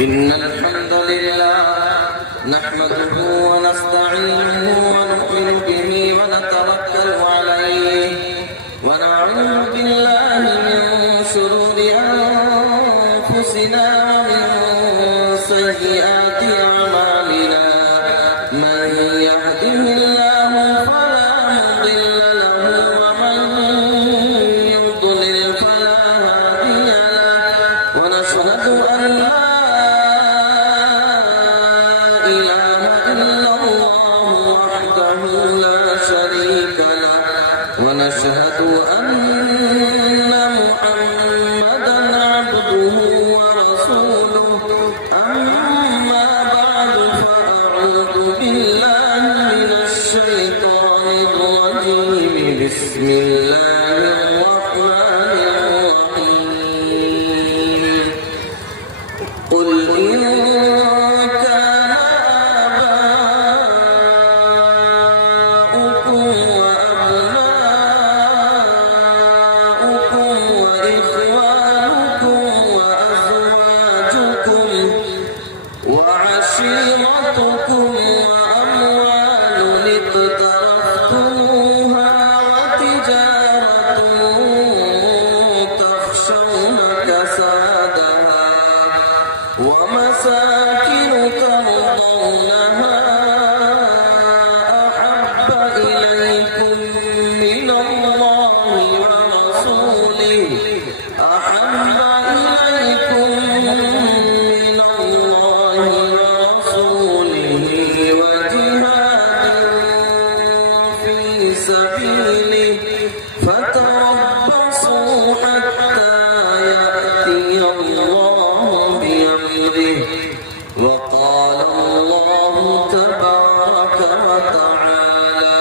إن الحمد لله نحمده ونستعينه ونؤمن به ونتوكل عليه ونعوذ بالله من شرور أنفسنا ومن سيئات أعمالنا من يهده الله فلا مضل له ومن يضلل فلا هادي له ونشهد أن لا إله إلا الله وحده لا شريك له ونشهد أن محمدا عبده ورسوله أما بعد فأعوذ بالله من الشيطان الرجيم بسم الله الرحمن الرحيم قل إن كان آباؤكم وأبناؤكم وإخوانكم وأزواجكم وعشيرتكم وأموال اقترفتموها وتجارة تخشون كسادها ومساكن ترضونها أحب إليكم من الله ورسوله وجهاد في سبيله فتربصوا حتى يأتي الله بأمره وقال الله تبارك وتعالى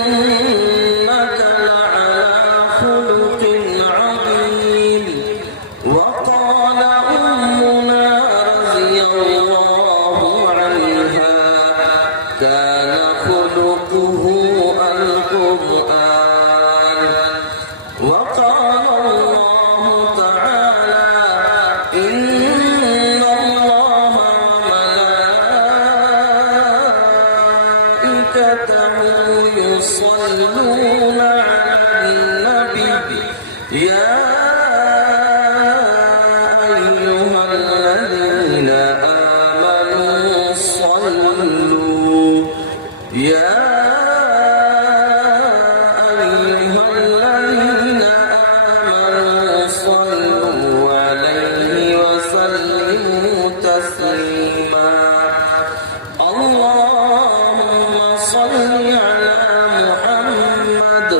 وإنك لعلى خلق عظيم وقال أمنا رضي الله عنها كان خلقه القرآن وقال الله تعالى إن الله وملائكته يصلون على النبي يا أيها الذين آمنوا صلوا يا أيها الذين آمنوا صلوا عليه وسلموا تسليما اللهم صل على محمد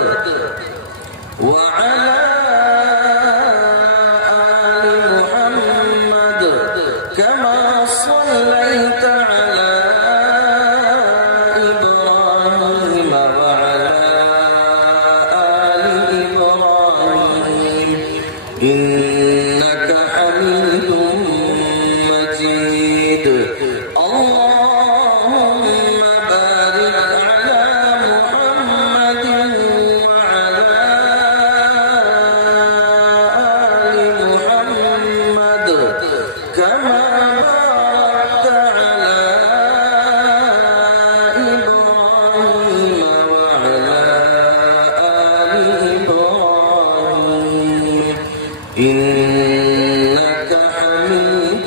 وعلى آل محمد كما صليت على إبراهيم وعلى آل إبراهيم إنك حميد مجيد اللهم بارك على محمد وعلى آل محمد كما باركت على إبراهيم وعلى آل إبراهيم إنك حميد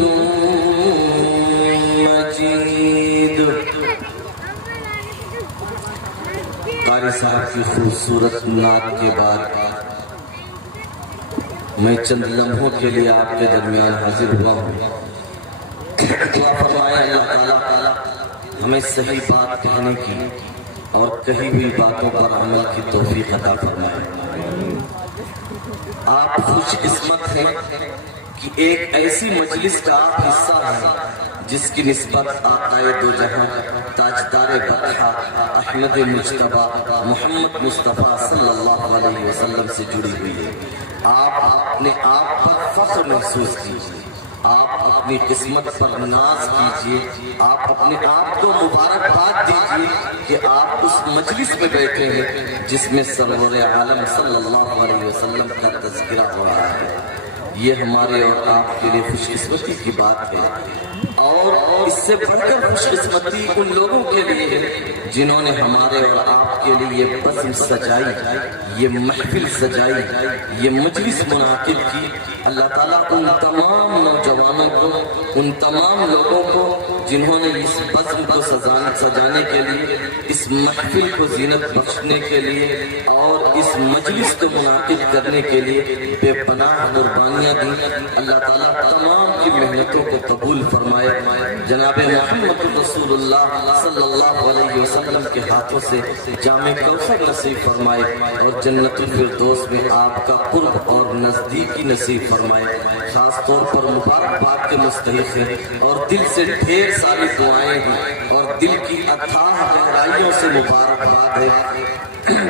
مجيد قاری صاحب کی خوبصورت نعت کے بعد میں چند لمحوں کے لیے آپ کے درمیان حاضر ہوا ہوں دعا فرمائے اللہ تعالیٰ ہمیں صحیح بات کہنے کی اور کہی ہوئی باتوں پر عمل کی توفیق عطا فرمائے آپ خوش قسمت ہیں کہ ایک ایسی مجلس کا آپ حصہ ہیں جس کی نسبت آقائے دو جہاں تاجدار بطحہ احمد مجتبیٰ محمد مصطفیٰ صلی اللہ علیہ وسلم سے جڑی ہوئی ہے آپ اپنے آپ پر فخر محسوس کیجئے آپ اپنی قسمت پر ناز کیجئے آپ اپنے آپ کو مبارکباد دیجئے کہ آپ اس مجلس میں بیٹھے ہیں جس میں سرور عالم صلی اللہ علیہ وسلم کا تذکرہ ہو رہا ہے یہ ہمارے اور آپ کے لیے خوش قسمتی کی بات ہے، اور اس سے بڑھ کر خوش قسمتی ان لوگوں کے لیے ہے جنہوں نے ہمارے اور آپ کے لیے یہ بزم سجائی، یہ محفل سجائی، یہ مجلس منعقد کی۔ اللہ تعالیٰ ان تمام نوجوانوں کو، ان تمام لوگوں کو جنہوں نے اس بزم کو سجانے کے لیے، اس محفل کو زینت بخشنے کے لیے اور اس مجلس کو منعقد کرنے کے لیے بے پناہ قربانیاں دی، اللہ تعالیٰ تمام کی محنتوں کو قبول فرمائے۔ جناب محمد رسول اللہ صلی اللہ علیہ وسلم کے ہاتھوں سے جامع کوثر نصیب فرمائے، اور جنت الفردوس میں آپ کا قرب اور نزدیکی نصیب فرمائے۔ خاص طور پر مبارکباد کے مستحق ہیں، اور دل سے ڈھیر ساری دعائیں ہیں، اور دل کی اتھاہ گہرائیوں سے مبارکباد ہے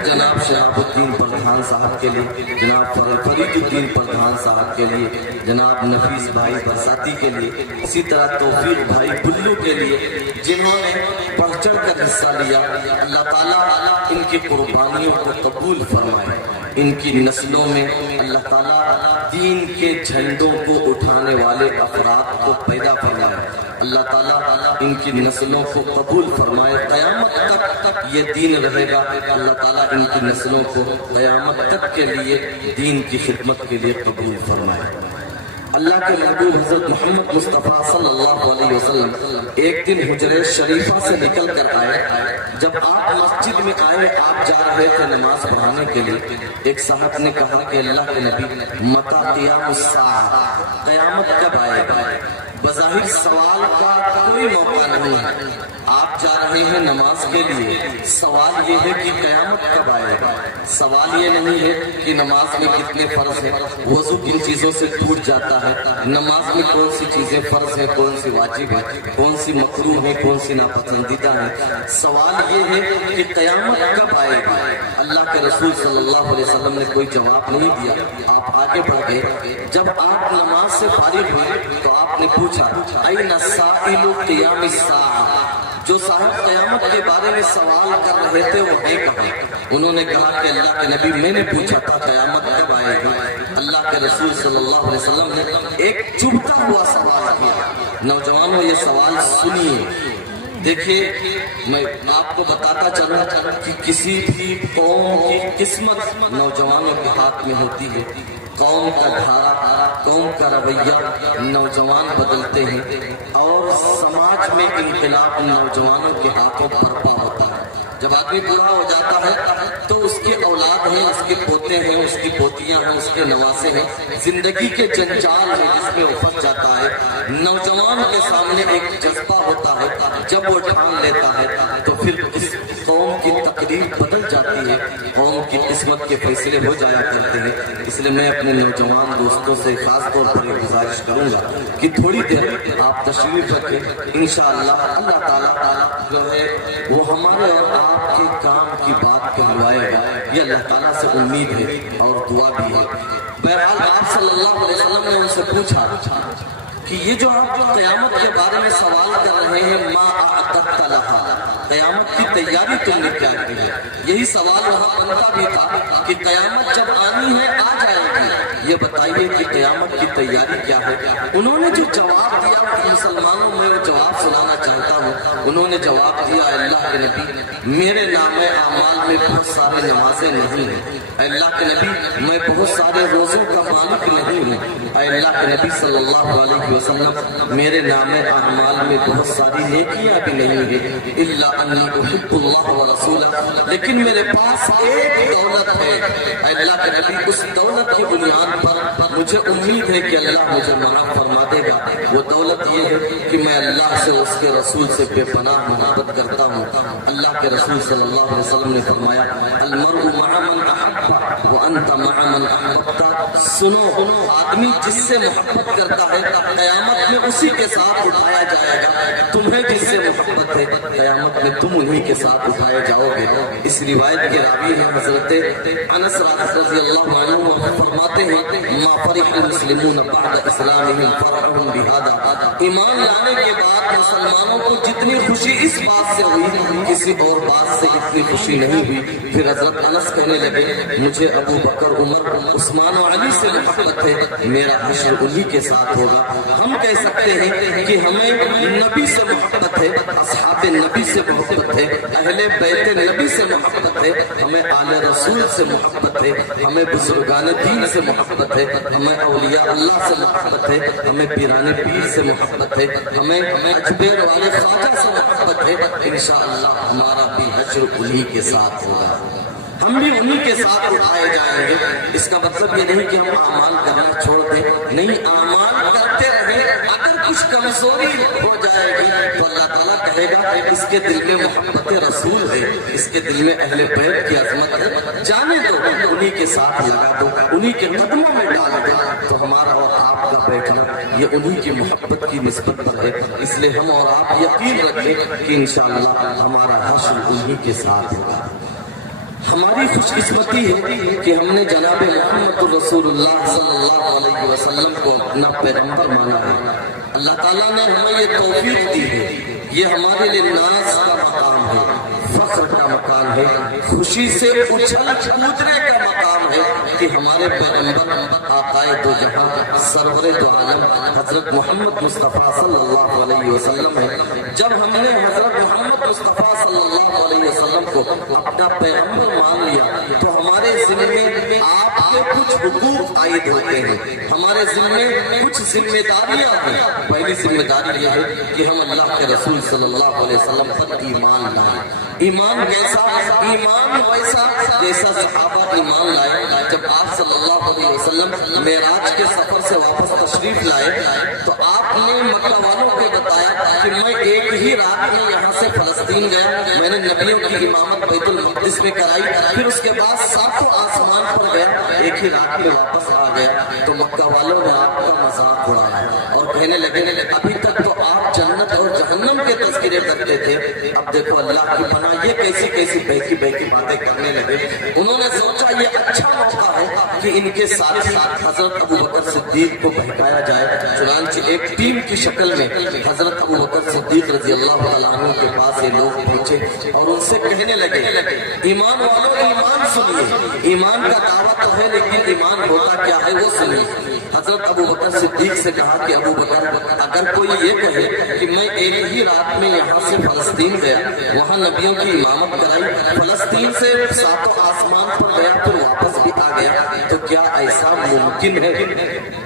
جناب شہاب الدین پردھان صاحب کے لیے، جناب فرید الدین پردھان صاحب کے لیے، جناب نفیس بھائی برساتی کے لیے، اسی طرح توفیق بھائی بلو کے لیے جنہوں نے بڑھ چڑھ کر حصہ لیا۔ اللہ تعالیٰ ان کی قربانیوں کو قبول فرمائے، ان کی نسلوں میں اللہ تعالیٰ دین کے جھنڈوں کو اٹھانے والے افراد کو پیدا فرمائے۔ اللہ تعالیٰ ان کی نسلوں کو قبول فرمائے، قیامت تک یہ دین رہے گا۔ اللہ تعالیٰ ان کی نسلوں کو قیامت تک کے لیے دین کی خدمت کے لیے قبول فرمائے۔ اللہ کے محبوب حضرت محمد مصطفیٰ صلی اللہ علیہ وسلم ایک دن حجرہ شریفہ سے نکل کر آئے۔ جب آپ مسجد میں آئے، آپ جا رہے تھے نماز پڑھانے کے لیے، ایک صاحب نے کہا کہ اللہ کے نبی متی قیام الساعہ، قیامت کب آئے گا؟ بظاہر سوال کا کوئی موقع نہیں ہے، آپ جا رہے ہیں نماز کے لیے، سوال یہ ہے کہ قیامت کب آئے گا۔ سوال یہ نہیں ہے کہ نماز میں کتنے فرض ہیں، وضو کن چیزوں سے ٹوٹ جاتا ہے، نماز میں کون سی چیزیں فرض ہیں، کون سی واجب ہے، کون سی مکروہ ہے، کون سی ناپسندیدہ ہے۔ سوال یہ ہے کہ قیامت کب آئے گا۔ اللہ کے رسول صلی اللہ علیہ وسلم نے کوئی جواب نہیں دیا، آپ آگے بڑھ گئے۔ جب آپ نماز سے فارغ ہوئے تو آپ نے پوچھا این السائل قیام الساعہ، جو صاحب قیامت کے بارے میں سوال کر رہے تھے وہ ہے کہاں؟ انہوں نے کہا کہ اللہ کے نبی میں نے پوچھا تھا قیامت کب آئے گی۔ اللہ کے رسول صلی اللہ علیہ وسلم نے ایک چبھتا ہوا سوال کیا۔ نوجوانوں یہ سوال سنیے، دیکھیے میں آپ کو بتاتا چلوں کہ کسی بھی قوم کی قسمت نوجوانوں کے ہاتھ میں ہوتی ہے۔ قوم کا دھارا، قوم کا رویہ نوجوان بدلتے ہیں، اور سماج میں انقلاب نوجوانوں کے ہاتھوں برپا ہوتا ہے۔ جب آدمی بوڑھا ہو جاتا ہے تو اس کی اولاد ہیں، اس کے پوتے ہیں، اس کی پوتیاں ہیں، اس کے نواسے ہیں، زندگی کے جنجال ہے جس میں وہ پھنس جاتا ہے۔ نوجوان کے سامنے ایک جذبہ ہوتا ہے، جب وہ ٹھان لیتا ہے تو پھر اس قوم کی تقدیر بدل جاتی ہے، قوم کی قسمت کے فیصلے ہو جایا کرتے ہیں۔ اس لیے میں اپنے نوجوان دوستوں سے خاص طور پر یہ گزارش کروں گا کہ تھوڑی دیر آپ تشریف رکھیں، انشاءاللہ اللہ تعالیٰ جو ہے وہ ہمارے اور آپ کے کام کی بات کہلوائے گا، یہ اللہ تعالیٰ سے امید ہے اور دعا بھی ہے۔ بہرحال آپ صلی اللہ علیہ وسلم نے ان سے پوچھا کہ یہ جو آپ قیامت کے بارے میں سوال کر رہے ہیں، ما اعددت لہا، قیامت کی تیاری تم نے کیا کی ہے؟ یہی سوال وہاں بنتا بھی تھا کہ قیامت جب آنی ہے آ جائے گی، یہ بتائیے کہ قیامت کی تیاری کیا ہے۔ انہوں نے جو جواب دیا مسلمانوں میں وہ جواب سنانا چاہتا ہوں۔ انہوں نے جواب دیا، اللہ کے نبی میرے نامہ اعمال میں بہت سارے نمازیں نہیں ہیں، اللہ کے نبی میں بہت سارے روزوں کا مالک نہیں ہوں، اللہ کے نبی صلی اللہ علیہ وسلم میرے نامہ اعمال میں بہت ساری نیکیاں بھی نہیں ہیں، الا انی احب اللہ ورسولہ، لیکن میرے پاس ایک دولت ہے، اللہ کے نبی اس دولت کی بنیاد پر مجھے امید ہے کہ اللہ مجھے معاف فرما دے گا۔ وہ دولت یہ ہے کہ میں اللہ سے، اس کے رسول سے بے پناہ محبت کرتا ہوں۔ اللہ کے رسول صلی اللہ علیہ وسلم نے فرمایا، المرء مع من احب وانت مع من احببت، سنو آدمی جس سے محبت کرتا ہے قیامت میں اسی کے ساتھ اٹھایا جائے گا، تمہیں جس سے محبت ہے قیامت میں تم انہی کے ساتھ اٹھائے جاؤ گے۔ اس روایت کے راوی ہیں حضرت انس رضی اللہ عنہ، فرماتے ہیں ہیں ما فرح المسلمون بعد اسلامهم فرحهم بهذا، ایمان لانے کے بعد مسلمانوں کو جتنی خوشی اس بات سے ہوئی کسی اور بات سے اتنی خوشی نہیں ہوئی۔ پھر حضرت انس کہنے لگے مجھے ابو بکر، عمر، عثمان و علی سے محبت ہے، میرا حشر انہی کے ساتھ ہوگا۔ ہم کہہ سکتے ہیں کہ ہمیں نبی سے محبت ہے، اصحاب نبی سے محبت ہے، اہل بیت نبی سے محبت ہے، ہمیں آل رسول سے محبت ہے، ہمیں بزرگان دین سے محبت ہے، ہمیں اولیاء اللہ سے محبت ہے، ہمیں پیران پیر سے محبت ہے، ہمیں اجبیر والے خواجہ سے محبت ہے۔ انشاءاللہ ہمارا بھی حشر انہی کے ساتھ ہوگا، ہم بھی انہی کے ساتھ اٹھائے جائیں گے۔ اس کا مطلب یہ نہیں کہ ہم اعمال کرنا چھوڑ دیں، نہیں، اعمال کرتے رہیں۔ اگر کچھ کمزوری ہو جائے گی تو اللہ تعالیٰ کہے گا اس کے دل میں محبت رسول ہے، اس کے دل میں اہل بیت کی عظمت ہے، جانے دو، انہی کے ساتھ لگا دو، انہی کے قدموں میں ڈال دو۔ تو ہمارا اور آپ کا بیٹھنا یہ انہی کی محبت کی نسبت پر ہے، اس لیے ہم اور آپ یقین رکھیں کہ انشاءاللہ ہمارا حشر انہی کے ساتھ ہوگا۔ ہماری خوش قسمتی ہے کہ ہم نے جناب محمد رسول اللہ صلی اللہ علیہ وسلم کو اپنا پیغمبر مانا ہے۔ اللہ تعالیٰ نے ہمیں یہ توفیق دی ہے، یہ ہمارے لیے ناز کا مقام ہے، فخر کا مقام ہے، خوشی سے اچھل کودنے کا مقام ہے کہ ہمارے پیغمبر آقائے دو جہاں سرور دو عالم حضرت محمد مصطفیٰ صلی اللہ علیہ وسلم ہے۔ جب ہم نے حضرت محمد مصطفیٰ صلی اللہ علیہ وسلم کو اپنا پیغمبر مان لیا تو ہمارے ذمہ میں آپ کے کچھ حقوق عائد ہوتے ہیں، ہمارے ذمہ کچھ ذمہ داریاں ہیں۔ پہلی ذمہ داری یہ ہے کہ ہم اللہ کے رسول صلی اللہ علیہ وسلم پر ایمان لائیں۔ ایمان کیسا؟ ایمان ویسا جیسا صحابہ ایمان لائے۔ جب آپ صلی اللہ علیہ وسلم معراج کے سفر سے واپس تشریف لائے تو آپ نے مکہ والوں کو بتایا کہ میں ایک ہی رات میں یہاں سے فلسطین گیا، میں نے نبیوں کی امامت بیت المقدس میں کرائی، پھر اس کے بعد ساتوں آسمان پر گیا، ایک ہی رات میں واپس آ گیا۔ تو مکہ والوں نے آپ کا مذاق اڑایا اور کہنے لگے ابھی تک تو آپ جنت اور جہنم کے تذکرے کرتے تھے، اب دیکھو اللہ کی پناہ یہ کیسی کیسی بہکی بہکی باتیں کرنے لگے۔ انہوں نے سوچا یہ اچھا موقع ہے کہ ان کے ساتھ ساتھ حضرت ابو بکر صدیق کو بہکایا جائے۔ چنانچہ ایک ٹیم کی شکل میں حضرت ابو بکر صدیق رضی اللہ تعالیٰ عنہ کے پاس یہ لوگ پہنچے اور ان سے کہنے لگے ایمان والوں ایمان سنیے، ایمان کا دعویٰ تو ہے لیکن ایمان ہوتا کیا ہے وہ سنیے۔ حضرت ابو بکر صدیق سے کہا کہ ابو بکر اگر کوئی یہ کہے کہ میں ایک ہی رات میں یہاں سے فلسطین گیا، وہاں نبیوں کی امامت کرائی، فلسطین سے ساتوں آسمان پر گیا، پھر واپس بھی آ گیا، تو کیا ایسا ممکن ہے؟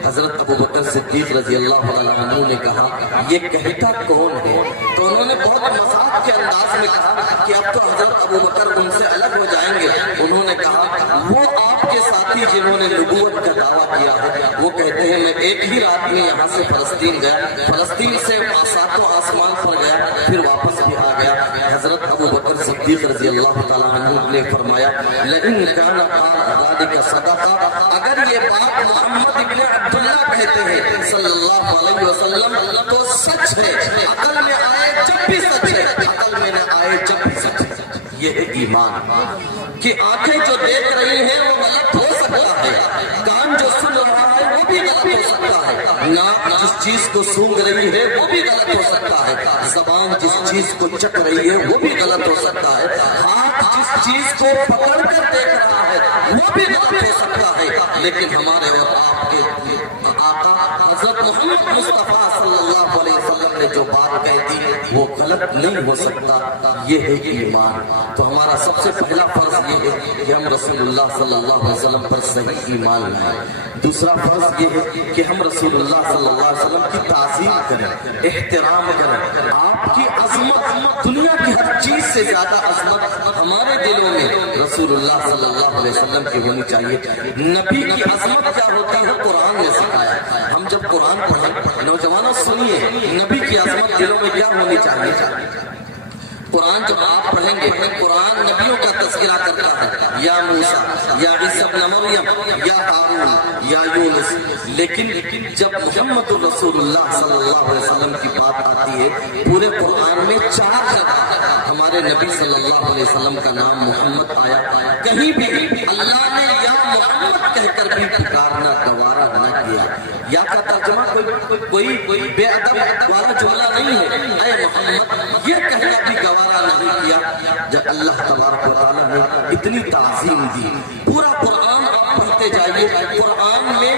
حضرت ابو بکر صدیق رضی اللہ عنہ نے کہا یہ کہتا کون ہے؟ تو انہوں نے بہت مذاق کے انداز میں کہا کہ اب تو حضرت ابو بکر ان سے الگ ہو جائیں گے۔ انہوں نے کہا وہ آپ کے ساتھی جنہوں نے نبوت کا دعویٰ کیا ہے، وہ کہتے ہیں میں ایک ہی رات میں یہاں سے فلسطین گیا، فلسطین سے ساتوں آسمان پر گیا، پھر واپس بھی آ گیا۔ حضرت ابو بکر صدیق رضی اللہ تعالیٰ عنہ نے فرمایا لئن کان قال ذلك صدقہ، اگر یہ بات محمد ابن عبداللہ کہتے ہیں صلی اللہ علیہ وسلم تو سچ ہے، عقل میں آئے جب بھی سچ ہے، عقل میں نہ آئے جب بھی سچ ہے۔ یہ ہے ایمان کہ آنکھیں جو دیکھ رہی ہیں وہ غلط ہو سکتا ہے، کان جو سن رہا ہے وہ بھی غلط ہو سکتا ہے، ناک جس چیز کو سونگھ رہی ہے وہ بھی غلط ہو سکتا ہے، زبان جس چیز کو چک رہی ہے وہ بھی غلط ہو سکتا ہے، ہاتھ جس چیز کو پکڑ کر دیکھ رہا ہے وہ بھی غلط ہو سکتا ہے، لیکن ہمارے اور آپ کے آقا حضرت محمد مصطفیٰ صلی اللہ علیہ وسلم نے جو بات کہی تھی وہ غلط نہیں ہو سکتا۔ یہ ہے ایمان۔ تو ہمارا سب سے پہلا فرض یہ ہے کہ ہم رسول اللہ صلی اللہ علیہ وسلم پر صحیح ایمان لائیں۔ دوسرا فرض یہ ہے کہ ہم رسول اللہ صلی اللہ علیہ وسلم کی تعظیم کریں، احترام کریں۔ آپ کی عظمت دنیا کی ہر چیز سے زیادہ عظمت ہمارے دلوں میں رسول اللہ صلی اللہ علیہ وسلم کی ہونی چاہیے۔ نبی کی عظمت کیا ہوتی ہے قرآن نے سکھایا۔ ہم جب قرآن پڑھیں، نوجوانوں سنیے نبی کی عظمت دلوں میں کیا ہونی چاہیے۔ قرآن جب آپ پڑھیں گے قرآن نبیوں کا تذکرہ کرتا ہے، یا موسیٰ، یا عیسیٰ ابن مریم، یا ہارون، یا یونس، لیکن جب محمد رسول اللہ صلی اللہ علیہ وسلم کی بات آتی ہے پورے قرآن میں 4 جگہ ہمارے نبی صلی اللہ علیہ وسلم کا نام محمد آیا۔ کہیں بھی اللہ نے یا محمد کہہ کر بھی پکارنا گوارا نہ کیا. یا کا ترجمہ کوئی بے ادب والا جملہ نہیں ہے. اے محمد یہ کہنا بھی گوارا نہیں کیا جب اللہ تبارک و تعالیٰ نے اتنی تعظیم دی. پورا قرآن آپ پڑھتے جائیے. قرآن میں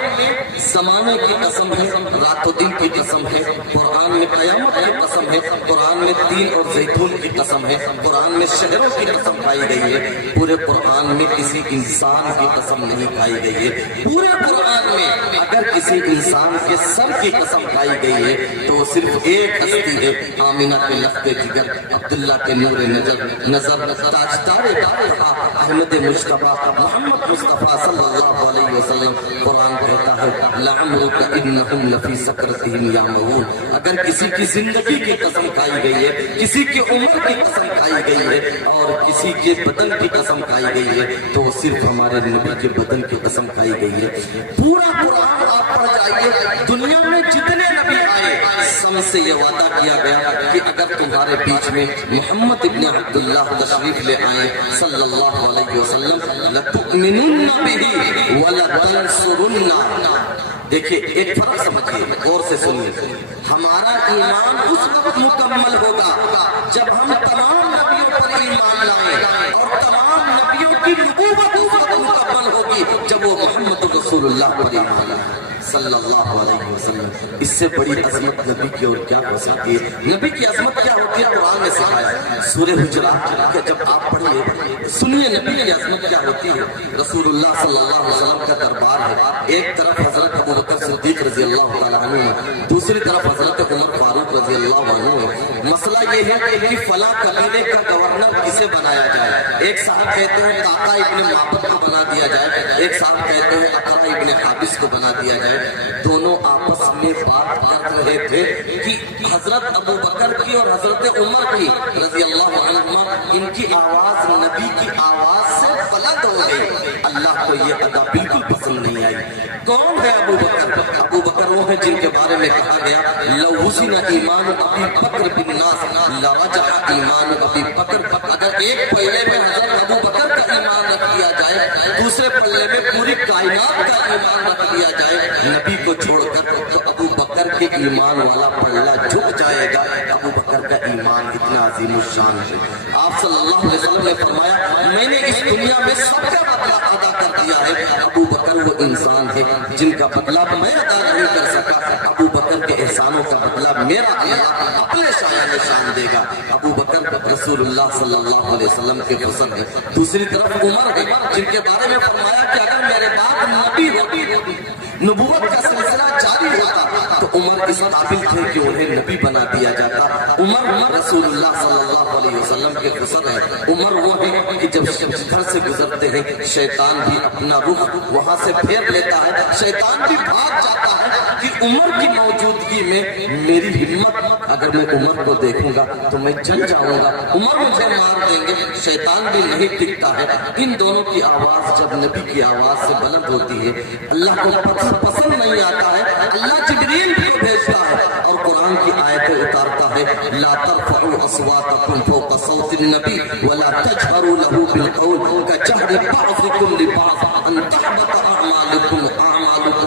زمانے کی قسم ہے, رات و دن کی قسم ہے, قرآن میں قیامت کی قسم ہے, قرآن میں تین اور زیتون کی قسم ہے, قرآن میں شہروں کی قسم کھائی گئی ہے. پورے قرآن میں کسی انسان کی قسم نہیں کھائی گئی ہے. پورے قرآن میں اگر کسی انسان کے سر کی قسم کھائی گئی ہے تو وہ صرف ایک ہستی ہے, آمینہ کے لخت جگر, عبداللہ کے نور نظر, تاجدار احمد مجتبیٰ محمد مصطفیٰ صلی اللہ علیہ وسلم. قرآن کہتا ہے لعمرک انہم لفی سکرتہم یعمہون. اگر کسی کی زندگی کی قسم کھائی گئی ہے, کسی کی عمر کی قسم کھائی گئی ہے اور کسی کے بدن کی قسم کھائی گئی ہے تو وہ صرف ہمارے نبی کے بدن کی قسم کھائی گئی ہے. پورا قرآن آپ پڑھ جائیے. دنیا میں جتنے نبی آئے سب سے یہ وعدہ کیا گیا کہ اگر تمہارے بیچ میں محمد ابن عبداللہ تشریف لے آئے صلی اللہ علیہ وسلم لتؤمنن بہ ولتنصرن. دیکھیے ایک فرق سمجھیے, غور سے سنیے. ہمارا ایمان اس وقت مکمل ہوگا جب ہم تمام نبیوں پر ایمان لائیں, اور تمام نبیوں کی نبوت اس وقت مکمل ہوگی جب وہ محمد رسول اللہ پر ایمان لائیں صلی اللہ علیہ وسلم. اس سے بڑی عظمت نبی کی اور کیا ہو سکتی ہے؟ نبی کی عظمت کیا ہوتی ہے قرآن نے سکھایا. سورہ حجرات جب آپ پڑھیے سنیے نبی کی عظمت کیا ہوتی ہے. رسول اللہ صلی اللہ علیہ وسلم کا دربار ہے. ایک طرف حضرت ابو بکر صدیق رضی اللہ تعالیٰ عنہ ہے, دوسری طرف حضرت عمر فاروق رضی اللہ عنہ ہے. مسئلہ یہ ہے کہ فلاں قبیلے کا گورنر کسے بنایا جائے. ایک صاحب کہتے ہیں قعقاع ابن معبد کو بنا دیا جائے, ایک صاحب کہتے ہیں اقرع ابن حابس کو بنا دیا جائے. دونوں آپس میں بات کر رہے تھے کہ حضرت ابو بکر کی اور حضرت عمر کی رضی اللہ عنہما, ان کی آواز نبی کی آواز سے بلند ہو گئی. اللہ کو یہ ادا بالکل پسند نہیں آئی. کون ہے ابو بکر؟ ابو بکر وہ ہے جن کے بارے میں کہا گیا لو حسن ایمان ابی بکر بالناس لرجع ایمان ابی بکر. اگر ایک پلے میں حضرت ابو بکر کا ایمان رکھ دیا جائے, دوسرے پلے میں پوری کائنات کا ایمان رکھ دیا جائے نبی کو چھوڑ کر, تو ابو بکر کے ایمان والا پلہ جھک جائے گا. ابو بکر کا ایمان اتنا عظیم الشان ہے. آپ صلی اللہ علیہ وسلم نے فرمایا میں نے اس دنیا میں سب کا بدلہ ادا کر دیا ہے. ابو بکر وہ انسان ہے جن کا بدلہ میں ادا نہیں کر سکا. ابو بکر کے احسانوں کا بدلہ میرا اللہ اپنے شایان شان دے گا. ابو بکر رسول اللہ صلی اللہ علیہ وسلم کے حسن ہے. دوسری طرف عمر ہے جن کے بارے میں فرمایا کہ اگر میرے بعد نبی ہوتی, نبوت کا سلسلہ جاری ہوتا تو عمر اس قابل تھے کہ انہیں نبی بنا دیا جاتا. عمر رسول اللہ صلی اللہ علیہ وسلم کے حسن ہے. عمر وہ ہے کہ جب گھر سے گزرتے ہیں شیطان بھی اپنا رخ وہاں سے پھیر لیتا ہے, شیطان بھی بھاگ جاتا ہے کہ عمر کی موجودگی میں میری ہمت, اگر میں عمر کو دیکھوں گا تو میں جل جاؤں گا, عمر مجھے مار دیں گے. شیطان بھی نہیں ٹکتا ہے. ان دونوں کی آواز جب نبی کی آواز سے بلند ہوتی ہے اللہ کو پسند نہیں آتا ہے. اللہ جبریل کو بھیجتا ہے اور قرآن کی آیتیں اتارتا ہے. لا ترفعوا اصواتکم فوق صوت النبی ولا تجهروا له بالقول كجهر بعضكم لبعض ان تحبط اعمالكم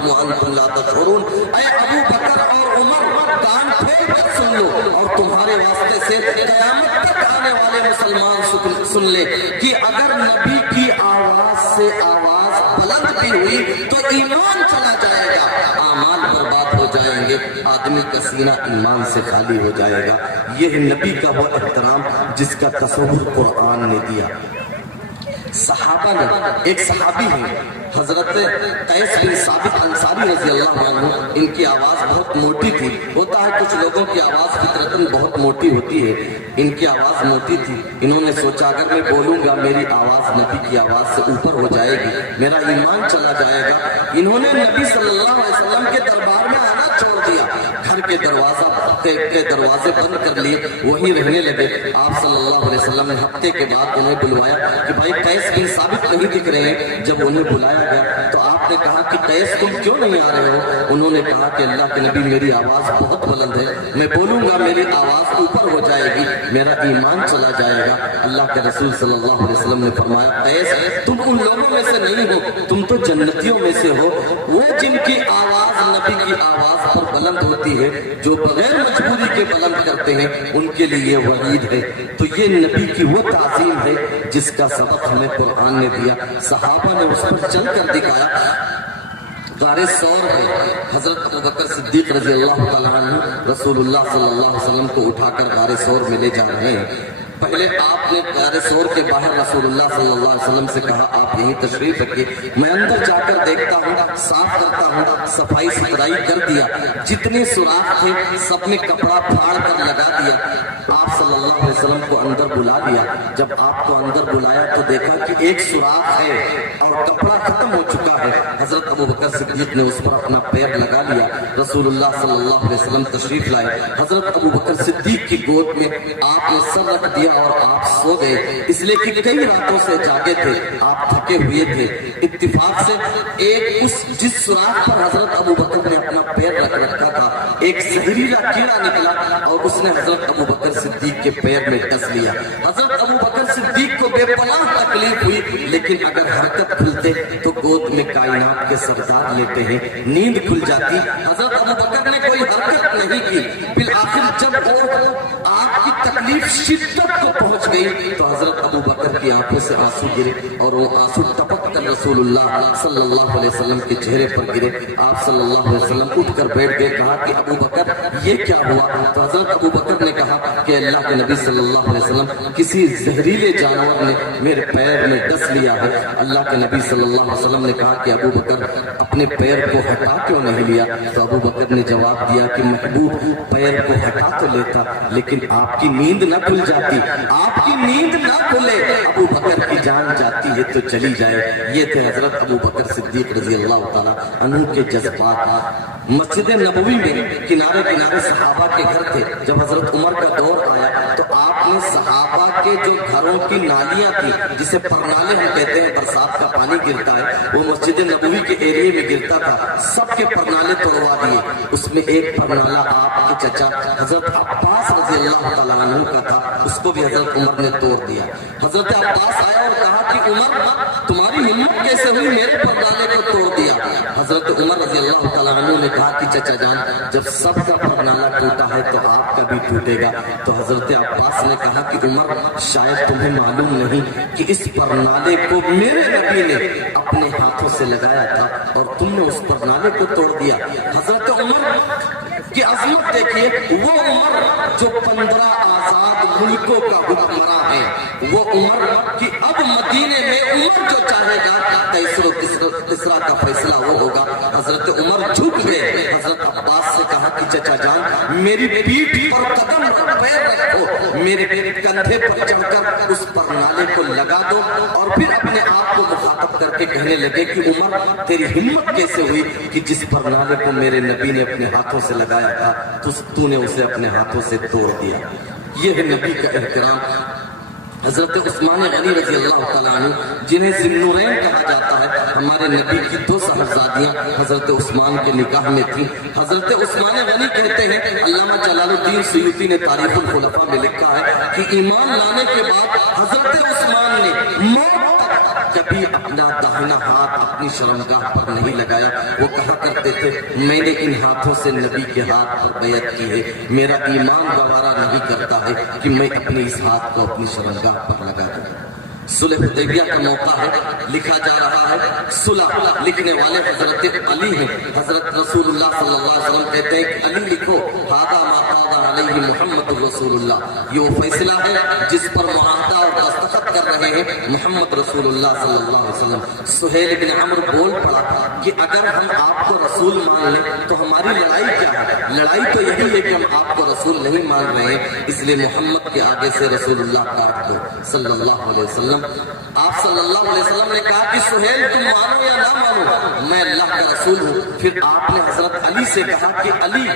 وانتم لا تشعرون. اے ابو بکر اور عمر کان پھیر کر سن لو, اور تمہارے واسطے سے قیامت تک آنے والے مسلمان سن لے کہ اگر نبی کی آواز سے آواز بلند بھی ہوئی تو ایمان چلا جائے گا, اعمال برباد ہو جائیں گے, آدمی کا سینہ ایمان سے خالی ہو جائے گا. یہ نبی کا وہ احترام جس کا تصور قرآن نے دیا. صحابہ نے, ایک صحابی ہیں حضرت قیس بن ثابت انصاری رضی اللہ عنہ, ان کی آواز بہت موٹی تھی. ہوتا ہے کچھ لوگوں کی آواز فطرتاً بہت موٹی ہوتی ہے, ان کی آواز موٹی تھی. انہوں نے سوچا اگر میں بولوں گا میری آواز نبی کی آواز سے اوپر ہو جائے گی, میرا ایمان چلا جائے گا. انہوں نے نبی صلی اللہ علیہ وسلم کے دربار میں آنا چھوڑ دیا, گھر کے دروازے بند کر لیے, وہیں رہنے لگے. آپ صلی اللہ علیہ وسلم نے ہفتے کے بعد انہیں بلوایا کہ بھائی قیس بن ثابت نہیں دکھ رہے ہیں. جب انہیں بلایا گیا تو آپ نے کہا کہ قیس تم کیوں نہیں آ رہے ہو؟ انہوں نے کہا کہ اللہ کے نبی میری آواز بہت بلند ہے، میں بولوں گا میری آواز اوپر ہو جائے گی، میرا ایمان چلا جائے گا۔ اللہ کے رسول صلی اللہ علیہ وسلم نے فرمایا قیس تم ان لوگوں میں سے نہیں ہو، تم تو جنتیوں میں سے ہو، وہ جن کی آواز نبی کی آواز پر بلند ہوتی ہے، جو بغیر مجبوری کے بلند کرتے ہیں، ان کے لیے وعید ہے۔ تو یہ نبی کی وہ تعظیم ہے جس کا سبق ہمیں قرآن نے دیا، صحابہ نے اس پر چل کر دکھایا۔ غار ثور ہے، حضرت ابوبکر صدیق رضی اللہ تعالیٰ عنہ رسول اللہ صلی اللہ علیہ وسلم کو اٹھا کر غار ثور میں لے جا رہے ہیں۔ پہلے آپ نے غار ثور کے باہر رسول اللہ صلی اللہ علیہ وسلم سے کہا آپ یہیں تشریف رکھیے، میں اندر جا کر دیکھتا ہوں، صاف کرتا ہوں، صفائی ستھرائی کر دیا، جتنے سوراخ تھے سب میں کپڑا پھاڑ کر لگا دیا۔ آپ صلی اللہ علیہ وسلم کو اندر بلا لیا، جب آپ کو اندر بلایا تو دیکھا کہ ایک سوراخ ہے اور کپڑا ختم ہو چکا ہے۔ حضرت ابوبکر صدیق نے اس پر اپنا پیر لگا لیا، رسول اللہ صلی اللہ علیہ وسلم تشریف لائے، حضرت ابوبکر صدیق کی گود میں آپ نے سر رکھ دیا اور آپ سو گئے، اس لیے کہ کئی راتوں سے جاگے تھے، آپ تھکے ہوئے تھے۔ اتفاق سے جس سوراخ پر حضرت ابوبکر نے اپنا پیر رکھ رکھا تھا، ایک زہریلا کیڑا نکلا اور اس نے حضرت ابوبکر صدیق کے پیر میں ڈس لیا۔ حضرت ابوبکر صدیق کو بے پناہ تکلیف ہوئی، لیکن اگر حرکت کھلتے تو گود میں کائنات کے سردار لیتے ہیں، نیند کھل جاتی۔ حضرت ابوبکر نے کوئی حرکت نہیں کی، بالآخر جب وہ آپ کی تکلیف شدت کو پہنچ گئی تو حضرت ابوبکر کی آنکھوں سے آنسو گرے اور وہ آنسو ٹپک کر رسول اللہ صلی اللہ علیہ وسلم کے چہرے پر گرے۔ آپ صلی اللہ علیہ وسلم اٹھ کر بیٹھ گئے، کہا کہ ابوبکر یہ کیا ہوا؟ تو حضرت ابوبکر نے کہا کہ اللہ کے نبی صلی اللہ علیہ وسلم کسی زہریلے جانور نے میرے پیر میں ڈس لیا ہے۔ اللہ کے نبی صلی اللہ علیہ وسلم نے کہا کہ ابوبکر اپنے پیر کو ہٹا کیوں نہیں لیا؟ تو ابوبکر نے جواب دیا کہ محبوب پیر کو ہٹا تو لیتا، لیکن آپ کی نیند نہ کھل جاتی، آپ کی نیند نہ کھلے، ابو بکر کی جان جاتی ہے تو چلی جائے۔ یہ تھے حضرت ابو بکر صدیق رضی اللہ تعالیٰ عنہ کے جذبات۔ مسجد نبوی میں کنارے کنارے صحابہ کے گھر تھے۔ جب حضرت عمر کا دور آیا تو آپ نے صحابہ کے جو گھروں کی نالیاں تھی، جسے پرنالے ہم کہتے ہیں، برسات کا پانی گرتا ہے، وہ مسجد نبوی کے ایریے میں گرتا تھا، سب کے پرنالے توڑوا دیے۔ اس میں ایک پرنالہ آپ کے چچا حضرت عباس رضی اللہ تعالیٰ عنہ کا تھا، اس کو بھی حضرت عمر نے توڑ دیا۔ حضرت عباس آیا اور کہا کہ عمر تمہاری ہمت کیسے ہوئی میرے پردانے کو توڑ دیا؟ حضرت عمر رضی اللہ تعالیٰ عنہ نے کہا کہ چچا جان جب سب کا پردانہ ٹوٹا ہے تو آپ کا بھی ٹوٹے گا۔ تو حضرت عباس نے کہا کہ عمر شاید تمہیں معلوم نہیں کہ اس پرنالے کو میرے نبی نے اپنے ہاتھوں سے لگایا تھا اور تم نے اس پرنالے کو توڑ دیا۔ حضرت عمر کی عظمت دیکھیے، وہ عمر جو 15 آزاد ملکوں کا حکمراں ہے، وہ عمر کہ اب مدینے میں عمر جو چاہے گا تیسرا کا فیصلہ وہ ہوگا۔ حضرت عمر جھک گئے، حضرت عباس سے کہا کہ چچا جان میری پیٹھ پر قدم پیر رکھو، میرے کندھے پر چڑھ کر اس پرنالے کو لگا دو، اور پھر اپنے آپ کو مخاطب کر کے کہنے لگے کہ عمر تیری ہمت کیسے ہوئی کہ جس پرنالے کو میرے نبی نے اپنے ہاتھوں سے لگایا تھا تو نے اسے اپنے ہاتھوں سے توڑ دیا۔ یہ ہے نبی کا احترام۔ حضرت عثمان غنی رضی اللہ تعالیٰ عنہ جنہیں ذی-النورین کہا جاتا ہے، ہمارے نبی کی 2 صاحبزادیاں حضرت عثمان کے نکاح میں تھیں۔ حضرت عثمان غنی کہتے ہیں، علامہ جلال الدین سیوطی نے تاریخ الخلفاء میں لکھا ہے کہ ایمان لانے کے بعد حضرت عثمان نے موت کبھی اپنا داہنا ہاتھ اپنی شرمگاہ پر نہیں لگایا۔ وہ کہا کرتے تھے میں نے ان ہاتھوں سے نبی کے ہاتھ پر بیعت کی ہے، میرا ایمان گوارا نہیں کرتا ہے کہ میں اپنے اس ہاتھ کو اپنی شرمگاہ پر لگا دوں۔ صلح حدیبیہ کا موقع ہے، لکھا جا رہا ہے، صلح لکھنے والے حضرت علی ہیں۔ حضرت رسول اللہ صلی اللہ علیہ وسلم کہتے ہیں کہ علی لکھو ھذا ما قضى علیہ محمد رسول اللہ، یہ وہ فیصلہ ہے جس پر معاہدہ اور دستخط کر رہے ہیں محمد رسول اللہ صلی اللہ علیہ وسلم۔ سہیل بن عمرو بول پڑا کہ اگر ہم آپ کو رسول مان لیں تو ہماری لڑائی کیا ہے؟ لڑائی تو یہی ہے کہ ہم آپ کو رسول نہیں مان رہے ہیں، اس لیے محمد کے آگے سے رسول اللہ کاٹ دو صلی اللہ علیہ وسلم۔ آپ صلی اللہ علیہ وسلم نے کہا کہ سہیل تم مانو یا نہ مانو میں اللہ کا رسول ہوں۔ پھر آپ نے حضرت علی سے کہا کہ علی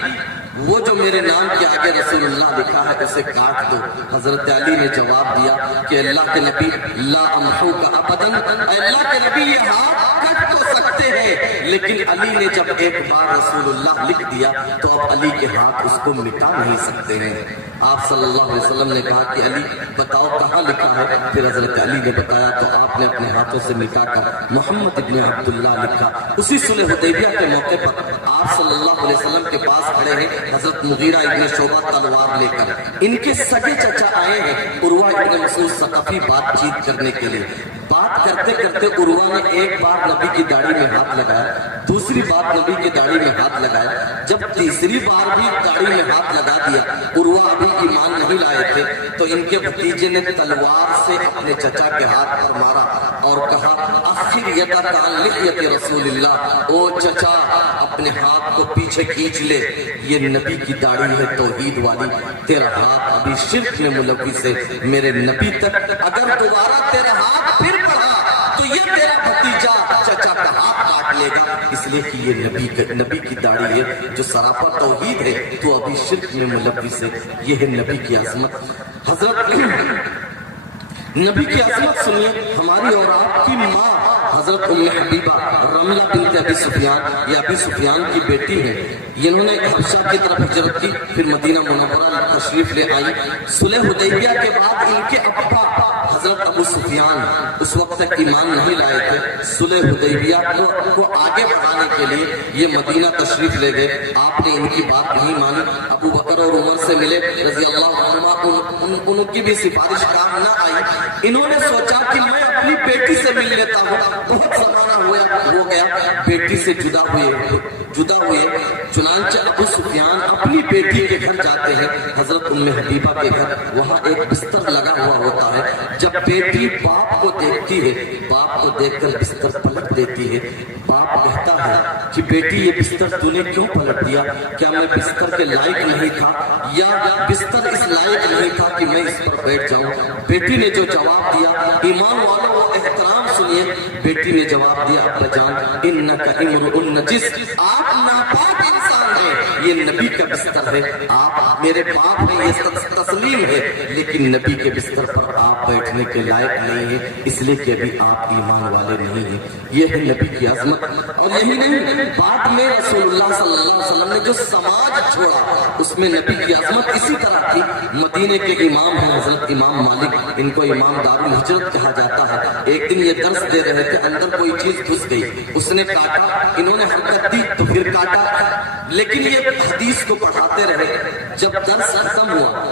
وہ جو میرے نام کے آگے رسول اللہ لکھا ہے اسے کاٹ دو۔ حضرت علی نے جواب دیا کہ اللہ کے نبی لا امحوک ابدا، اے اللہ کے نبی یہ ہاتھ کٹ تو سکتے چاہتے ہیں، لیکن علی نے جب ایک بار رسول اللہ لکھ دیا تو اب علی کے ہاتھ اس کو مٹا نہیں سکتے ہیں۔ آپ صلی اللہ علیہ وسلم نے کہا کہ علی بتاؤ کہاں لکھا ہے؟ پھر حضرت علی نے بتایا تو آپ نے اپنے ہاتھوں سے مٹا کر محمد ابن عبداللہ لکھا۔ اسی صلح حدیبیہ کے موقع پر آپ صلی اللہ علیہ وسلم کے پاس کھڑے ہیں حضرت مغیرہ ابن شعبہ تلوار لے کر، ان کے سگے چچا آئے ہیں عروہ ابن مسعود ثقفی بات چیت کرنے کے لیے۔ بات کرتے کرتے عروہ نے ایک بار نبی کی داڑھی میں ہاتھ لگایا، دوسری بار نبی کی داڑھی میں ہاتھ لگایا، جب تیسری بار بھی داڑھی میں ہاتھ لگا دیا، عروہ ابھی ایمان نہیں لائے تھے تو ان کے بھتیجے نے تلوار سے اپنے چچا کے ہاتھ پر مارا اور کہا اخر یدک عن لحیۃ رسول اللہ، او چچا اپنے ہاتھ کو پیچھے کھینچ لے، یہ نبی کی داڑھی ہے توحید والی، تیرا ہاتھ ابھی شرک میں ملوث ہے، میرے نبی تک اگر دوبارہ تیرا ہاتھ پھر بڑھا تو یہ تیرا بھتیجا چچا کا ہاتھ کاٹ لے گا، اس لیے کہ یہ نبی کی داڑھی ہے جو سراپا توحید ہے، تو ابھی شرک میں ملوث ہے۔ یہ ہے نبی کی عظمت۔ حضرت نبی کی عظمت سنیے، ہماری اور آپ کی ماں حضرت ام حبیبہ رملہ بنت ابی سفیان، یہ ابی سفیان کی بیٹی ہے، انہوں نے حبشہ کی طرف ہجرت کی، پھر مدینہ منورہ تشریف لے آئی۔ صلح حدیبیہ کے بعد ان کے ابا حضرت ابو سفیان اس وقت تک ایمان نہیں لائے تھے، صلح حدیبیہ کو آگے بڑھانے کے لیے یہ مدینہ تشریف لے گئے، آپ نے ان کی بات نہیں مانی، ابو بکر اور عمر سے ملے رضی اللہ عنہما، ان کی بھی سفارش کام نہ آئی، انہوں نے سوچا کہ میں اپنی بیٹی سے مل لیتا ہوں، بہت زمانہ ہو گیا بیٹی سے جدا ہوئے، چنانچہ ابو سفیان اپنی بیٹی کے گھر جاتے ہیں، حضرت ام حبیبہ کے گھر، وہاں ایک بستر لگا ہوا ہوتا ہے، جب بیٹی باپ کو دیکھتی ہے، باپ کو دیکھ کر بستر پلٹ دیتی ہے، باپ کہتا ہے کہ بیٹی یہ بستر تو نے کیوں پلٹ دیا؟ کیا میں بستر کے لائق نہیں تھا یا بستر اس لائق نہیں تھا کہ میں اس پر بیٹھ جاؤں؟ بیٹی نے جو جواب دیا، ایمان والوں کو احترام سنیے، بیٹی نے جواب دیا ابا جان انک امرؤ نجس، آپ ناپاک انسان ہیں، یہ نبی کا بستر ہے، آپ میرے باپ نے یہ تسلیم ہے، لیکن نبی کے بستر پر آپ بیٹھنے کے لائق نہیں ہیں، اس لیے کہ ابھی آپ ایمان والے نہیں ہیں۔ یہ ہے نبی کی عظمت۔ اور یہی نہیں، بعد میں رسول اللہ صلی اللہ علیہ وسلم نے جو سماج چھوڑا اس میں نبی کی عظمت اسی طرح تھی۔ مدینے کے امام ہیں حضرت امام مالک، ان کو امام دار الہجرت کہا جاتا ہے۔ ایک دن یہ درس دے رہے تھے، اندر کوئی چیز گھس گئی، اس نے کاٹا، انہوں نے حرکت دی تو پھر کاٹا، لیکن یہ حدیث کو پڑھاتے رہے۔ جب درس ختم ہوا،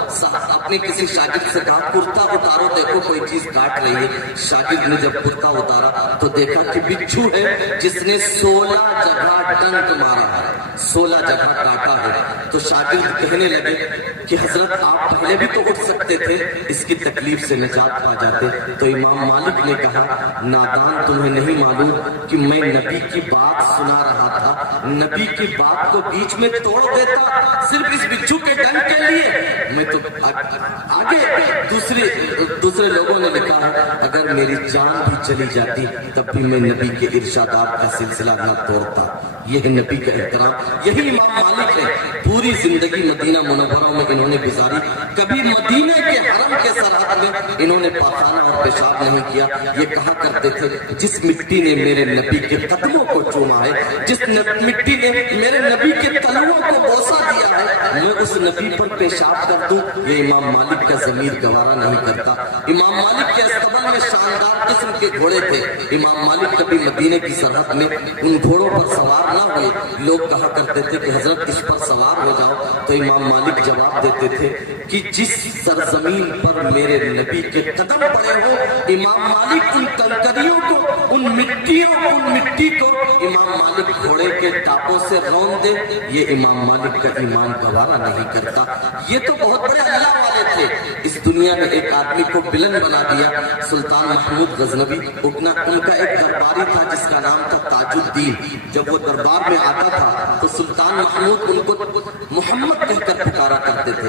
اپنے کسی شاگرد سے کہا کرتا اتارو، دیکھو کوئی چیز کاٹ رہی ہے۔ شاگرد نے جب کرتا اتارا تو دیکھا کہ بچھو ہے جس نے 16 جگہ ڈنک مارا ہے، 16 جگہ کاٹا ہے۔ تو شاگرد کہنے لگے کہ حضرت آپ پہلے بھی تو اٹھ سکتے تھے، اس کی تکلیف سے نجات پا جاتے۔ تو امام مالک نے کہا نادان، تمہیں نہیں معلوم کہ میں نبی کی بات سنا رہا تھا، نبی کی بات کو بیچ میں توڑ دیتا صرف اس بچھو کے ڈنک کے لیے؟ میں تو آگے دوسرے لوگوں نے لکھا ہے اگر میری جان بھی چلی جاتی تب بھی میں نبی کے ارشادات کا سلسلہ نہ توڑتا۔ یہ ہے نبی کا احترام۔ یہی امام مالک نے پوری زندگی مدینہ منورہ میں انہوں نے گزاری، کبھی مدینہ کے حرم کے سرحد میں انہوں نے پاخانہ اور پیشاب نہیں کیا۔ یہ کہا کرتے تھے جس مٹی نے میرے نبی کے قدموں کو چوما ہے، جس مٹی نے میرے نبی کے تلووں کو بوسہ دیا ہے، میں اس نبی پر پیشاب کر دوں، یہ امام مالک کا ضمیر گوارا نہیں کرتا۔ امام مالک کے استبل میں شاندار قسم کے گھوڑے تھے، امام مالک کبھی مدینے کی سرحد میں ان گھوڑوں پر سوار نہ ہوئے، لوگ کہا کرتے تھے کہ حضرت اس پر سوار ہو جاؤ، تو امام مالک جواب دیتے تھے کہ جس سرزمین پر میرے نبی کے قدم پڑے ہو، امام مالک ان کنکریوں کو، ان مٹی کو امام مالک گھوڑے کے ٹاپوں سے رون دے، یہ امام مالک کا ایمان گوارا نہیں کرتا۔ یہ تو بہت بڑے اللہ والے تھے، اس دنیا میں ایک آدمی کو بلند بنا دیا۔ سلطان محمود غزنوی، ان کا ایک درباری تھا جس کا نام تھا تاج الدین، جب وہ دربار میں آتا تھا تو سلطان محمود ان کو محمد کہہ کر پکارا کرتے تھے۔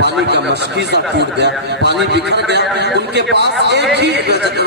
پانی کا مشکیزہ ٹوٹ گیا، پانی بکھر گیا، ان کے پاس ایک ہی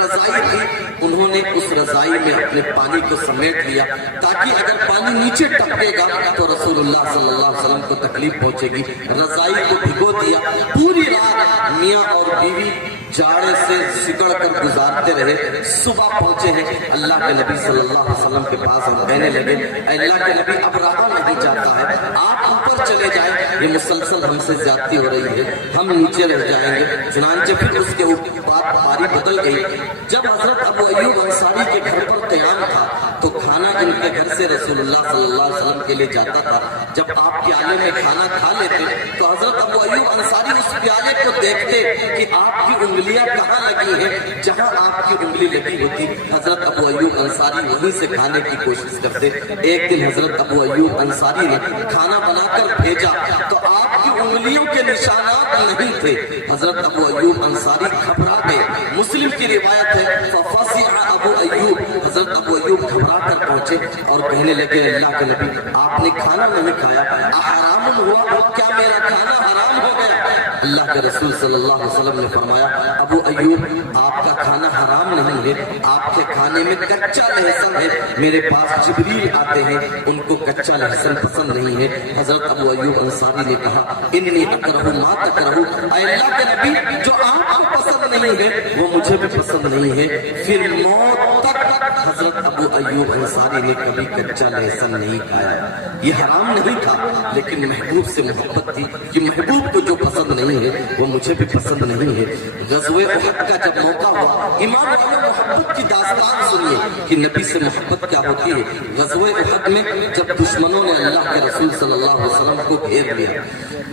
رضائی تھی، انہوں نے اس رضائی میں اپنے پانی کو سمیٹ لیا تاکہ اگر پانی نیچے ٹپکے گا تو رسول اللہ صلی اللہ علیہ وسلم کو تکلیف پہنچے گی۔ رضائی کو بھگو دیا، پوری رات میاں اور بیوی جاڑے سے سکڑ کر گزارتے رہے، صبح پہنچے ہیں اللہ کے نبی صلی اللہ علیہ وسلم کے پاس، ہم کہنے لگے اے اللہ کے نبی اب رہا نہیں جاتا ہے، آپ اوپر چلے جائیں، یہ مسلسل ہم سے زیادتی ہو رہی ہے، ہم نیچے رہ جائیں گے۔ چنانچہ پھر اس کے بعد باری بدل گئی۔ جب حضرت ابو ایوب انصاری کے گھر پر قیام تھا تو کھانا ان کے گھر سے رسول اللہ صلی اللہ علیہ وسلم کے لیے جاتا تھا۔ جب آپ پیالے میں کھانا کھا لیتے تو حضرت ابو ایوب انصاری اس پیالے کو دیکھتے کہ آپ کی انگلیاں کہاں لگی ہیں، جہاں آپ کی انگلی لگی ہوتی حضرت ابو ایوب انصاری وہیں سے کھانے کی کوشش کرتے۔ ایک دن حضرت ابو ایوب انصاری نے کھانا بنا کر بھیجا تو آپ کی انگلیوں کے نشانات نہیں تھے۔ حضرت ابو ایوب انصاری گھبرا گئے۔ مسلم کی روایت ہے ففزع ابو ایوب، حضرت ابو ایوب گھبرا کر پہنچے اور کہنے لگے اللہ کے نبی آپ نے کھانا نہیں کھایا، حرام ہوا، کیا میرا کھانا حرام ہو گیا؟ اللہ کے رسول صلی اللہ علیہ وسلم نے فرمایا ابو ایوب آپ کا کھانا حرام نہیں ہے، آپ کے کھانے میں کچا لہسن ہے، میرے پاس جبریل آتے ہیں ان کو کچا لہسن پسند نہیں ہے۔ حضرت ابو ایوب انصاری نے کہا انی اکرہ ما تکرہ، اے اللہ کے نبی جو آپ کو پسند نہیں ہے وہ مجھے بھی پسند نہیں ہے۔ پھر موت تک حضرت ابو ایوب انصاری نے کبھی کچا لہسن نہیں کھایا۔ یہ حرام نہیں تھا لیکن محبوب سے محبت تھی کہ محبوب کو جو پسند نہیں ہے وہ مجھے بھی پسند نہیں ہے۔ غزوہ احد کا جب موقع ہوا، ایمان والے محبت کی داستان سنیے کہ نبی سے محبت کیا ہوتی ہے۔ غزوہ احد میں جب دشمنوں نے اللہ کے رسول صلی اللہ علیہ وسلم کو گھیر لیا،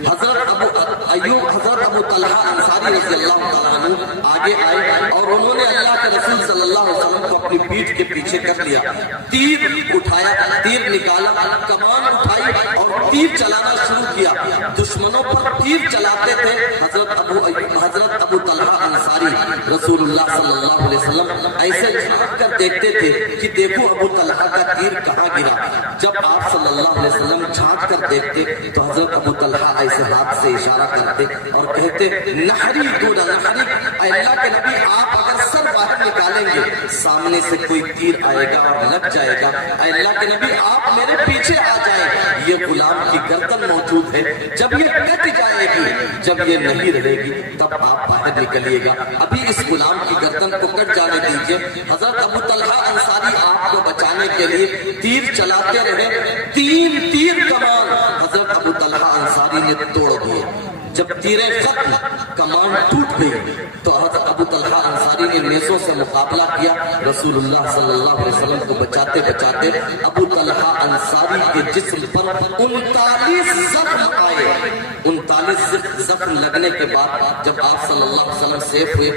حضرت ابو ایوب حضرت ابو طلحہ انصاری رضی اللہ تعالیٰ عنہ آگے آئے اور انہوں نے اللہ کے رسول صلی اللہ علیہ وسلم کو اپنی پیٹھ کے پیچھے کر لیا، تیر اٹھایا، تیر نکالا، کمان اٹھائی اور تیر چلانا شروع کیا۔ دشمنوں پر تیر چلاتے تھے حضرت ابو طلحہ انصاری رسول اللہ صلی اللہ علیہ وسلم ایسے جھانک کر دیکھتے تھے کہ دیکھو ابو طلحہ کا تیر کہاں گرا۔ جب آپ صلی اللہ علیہ وسلم جھانک کر دیکھتے تو حضرت ابو طلحہ ایسے ہاتھ سے اشارہ کرتے اور کہتے نحری دون نحری، اے اللہ کے نبی آپ اگر سر باہر نکالیں گے سامنے سے کوئی تیر آئے گا اور لگ جائے گا، اے اللہ کے نبی آپ میرے پیچھے آ جائیں، یہ غلام کی گردن موجود ہے، جب یہ کٹ جائے گی، جب یہ نہیں رہے گی تب آپ باہر نکلیے گا، ابھی اس غلام کی گردن کو کٹ جانے دیجئے۔ حضرت ابو طلحہ انصاری آپ کو بچانے کے لیے تیر چلاتے رہے، 3 تیر کمان حضرت ابو طلحہ انصاری نے توڑ دیے۔ جب تیریں ختم، کمان ٹوٹ گئی تو حضرت ابو طلحہ انصاری نے نیزوں سے مقابلہ کیا، رسول اللہ صلی اللہ علیہ وسلم کو بچاتے بچاتے ابو طلحہ انصاری کے جسم پر 39 زخم آئے۔ 39 زخم لگنے کے بعد جب آپ صلی اللہ علیہ وسلم سیف ہوئے،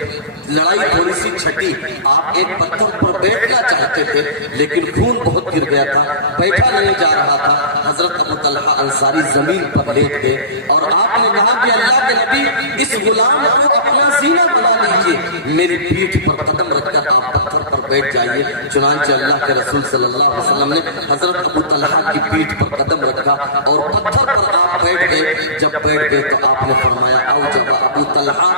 لڑائی تھوڑی سی چھٹی، آپ ایک پتھر پر بیٹھنا چاہتے تھے لیکن خون بہت گر گیا تھا، بیٹھا نہیں جا رہا تھا۔ حضرت ابو طلحہ انصاری زمین پر لیٹ گئے اور آپ نے کہا کہ اللہ کے نبی اس غلام کو اپنا سینہ بنا لیجیے، میری پیٹھ پر قدم رکھ کر آپ پتھر پر بیٹھ جائیے۔ چنانچہ اللہ کے رسول صلی اللہ علیہ وسلم نے حضرت ابو طلحہ کی پیٹھ پر قدم رکھا اور پتھر پر آپ بیٹھ گئے۔ جب بیٹھ گئے تو آپ نے فرمایا اوجب ابو طلحہ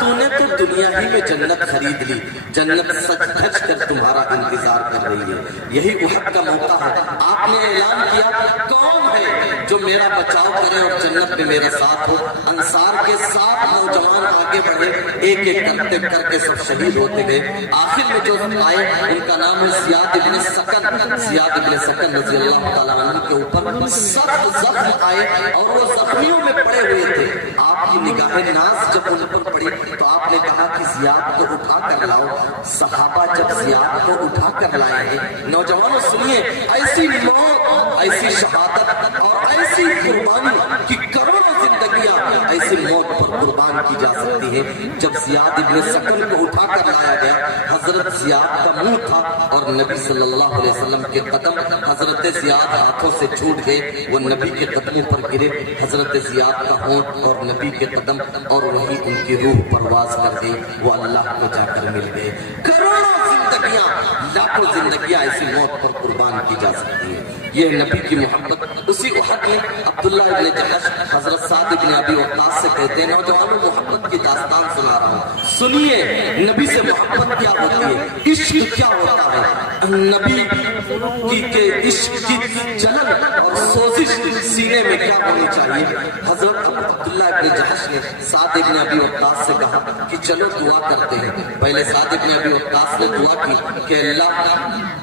تو نے تو دنیا ہی میں جنت خرید لی، جنت سچ دھج کر تمہارا انتظار کر رہی ہے، یہی احد کا موقع ہے۔ آپ نے اعلان کیا کون ہے جو میرا بچاؤ کرے اور جنت میں میرا ساتھ ہو۔ انصار کے 7 نوجوان آگے بڑھے، ایک ایک کرتے کر کے سب شہید ہوتے گئے۔ آخر میں جو آئے ان کا نام ہے زیاد ابن سکن۔ زیاد ابن سکن رضی اللہ تعالیٰ عنہ کے اوپر سخت زخم آئے اور وہ زخمیوں میں پڑے ہوئے تھے۔ آپ کی نگاہ ناز جب ان پر پڑی تو آپ نے کہا کہ زیاد کو اٹھا کر لاؤ۔ صحابہ جب زیاد کو اٹھا کر لائے ہیں، نوجوانوں سنیے، ایسی موت، ایسی شہادت اور ایسی قربانی کی کروڑوں زندگیاں ایسی موت پر قربان کی جا سکتی ہیں۔ جب زیاد ابن سکن کو اٹھا کر لایا گیا، حضرت زیاد کا منہ تھا اور نبی صلی اللہ علیہ وسلم کے قدم حضرت زیاد ہاتھوں سے چھوٹ گئے، وہ نبی کے قدموں پر گرے۔ حضرت زیاد کا ہونٹ اور نبی کے قدم اور وہی ان کی روح پرواز کر گئی، وہ اللہ کو جا کر مل گئے۔ کروڑوں زندگیاں، لاکھوں زندگیاں ایسی موت پر قربان کی جا سکتی ہیں۔ یہ نبی کی محبت اسی حق میں عبداللہ ابن جحش حضرت سعد ابن ابی وقاص سے کہتے ہیں نوجوانوں محبت کی داستان سنا رہا ہوں، سنیے نبی سے محبت کیا ہوتی ہے، عشق کیا ہوتا ہے، نبی کے عشق کی جلن اور سوزش سینے میں کیا ہونی چاہیے۔ حضرت عبداللہ ابن جحش نے سعد ابن ابی وقاص سے کہا کہ چلو دعا کرتے ہیں۔ پہلے سعد ابن ابی وقاص نے دعا کی کہ اللہ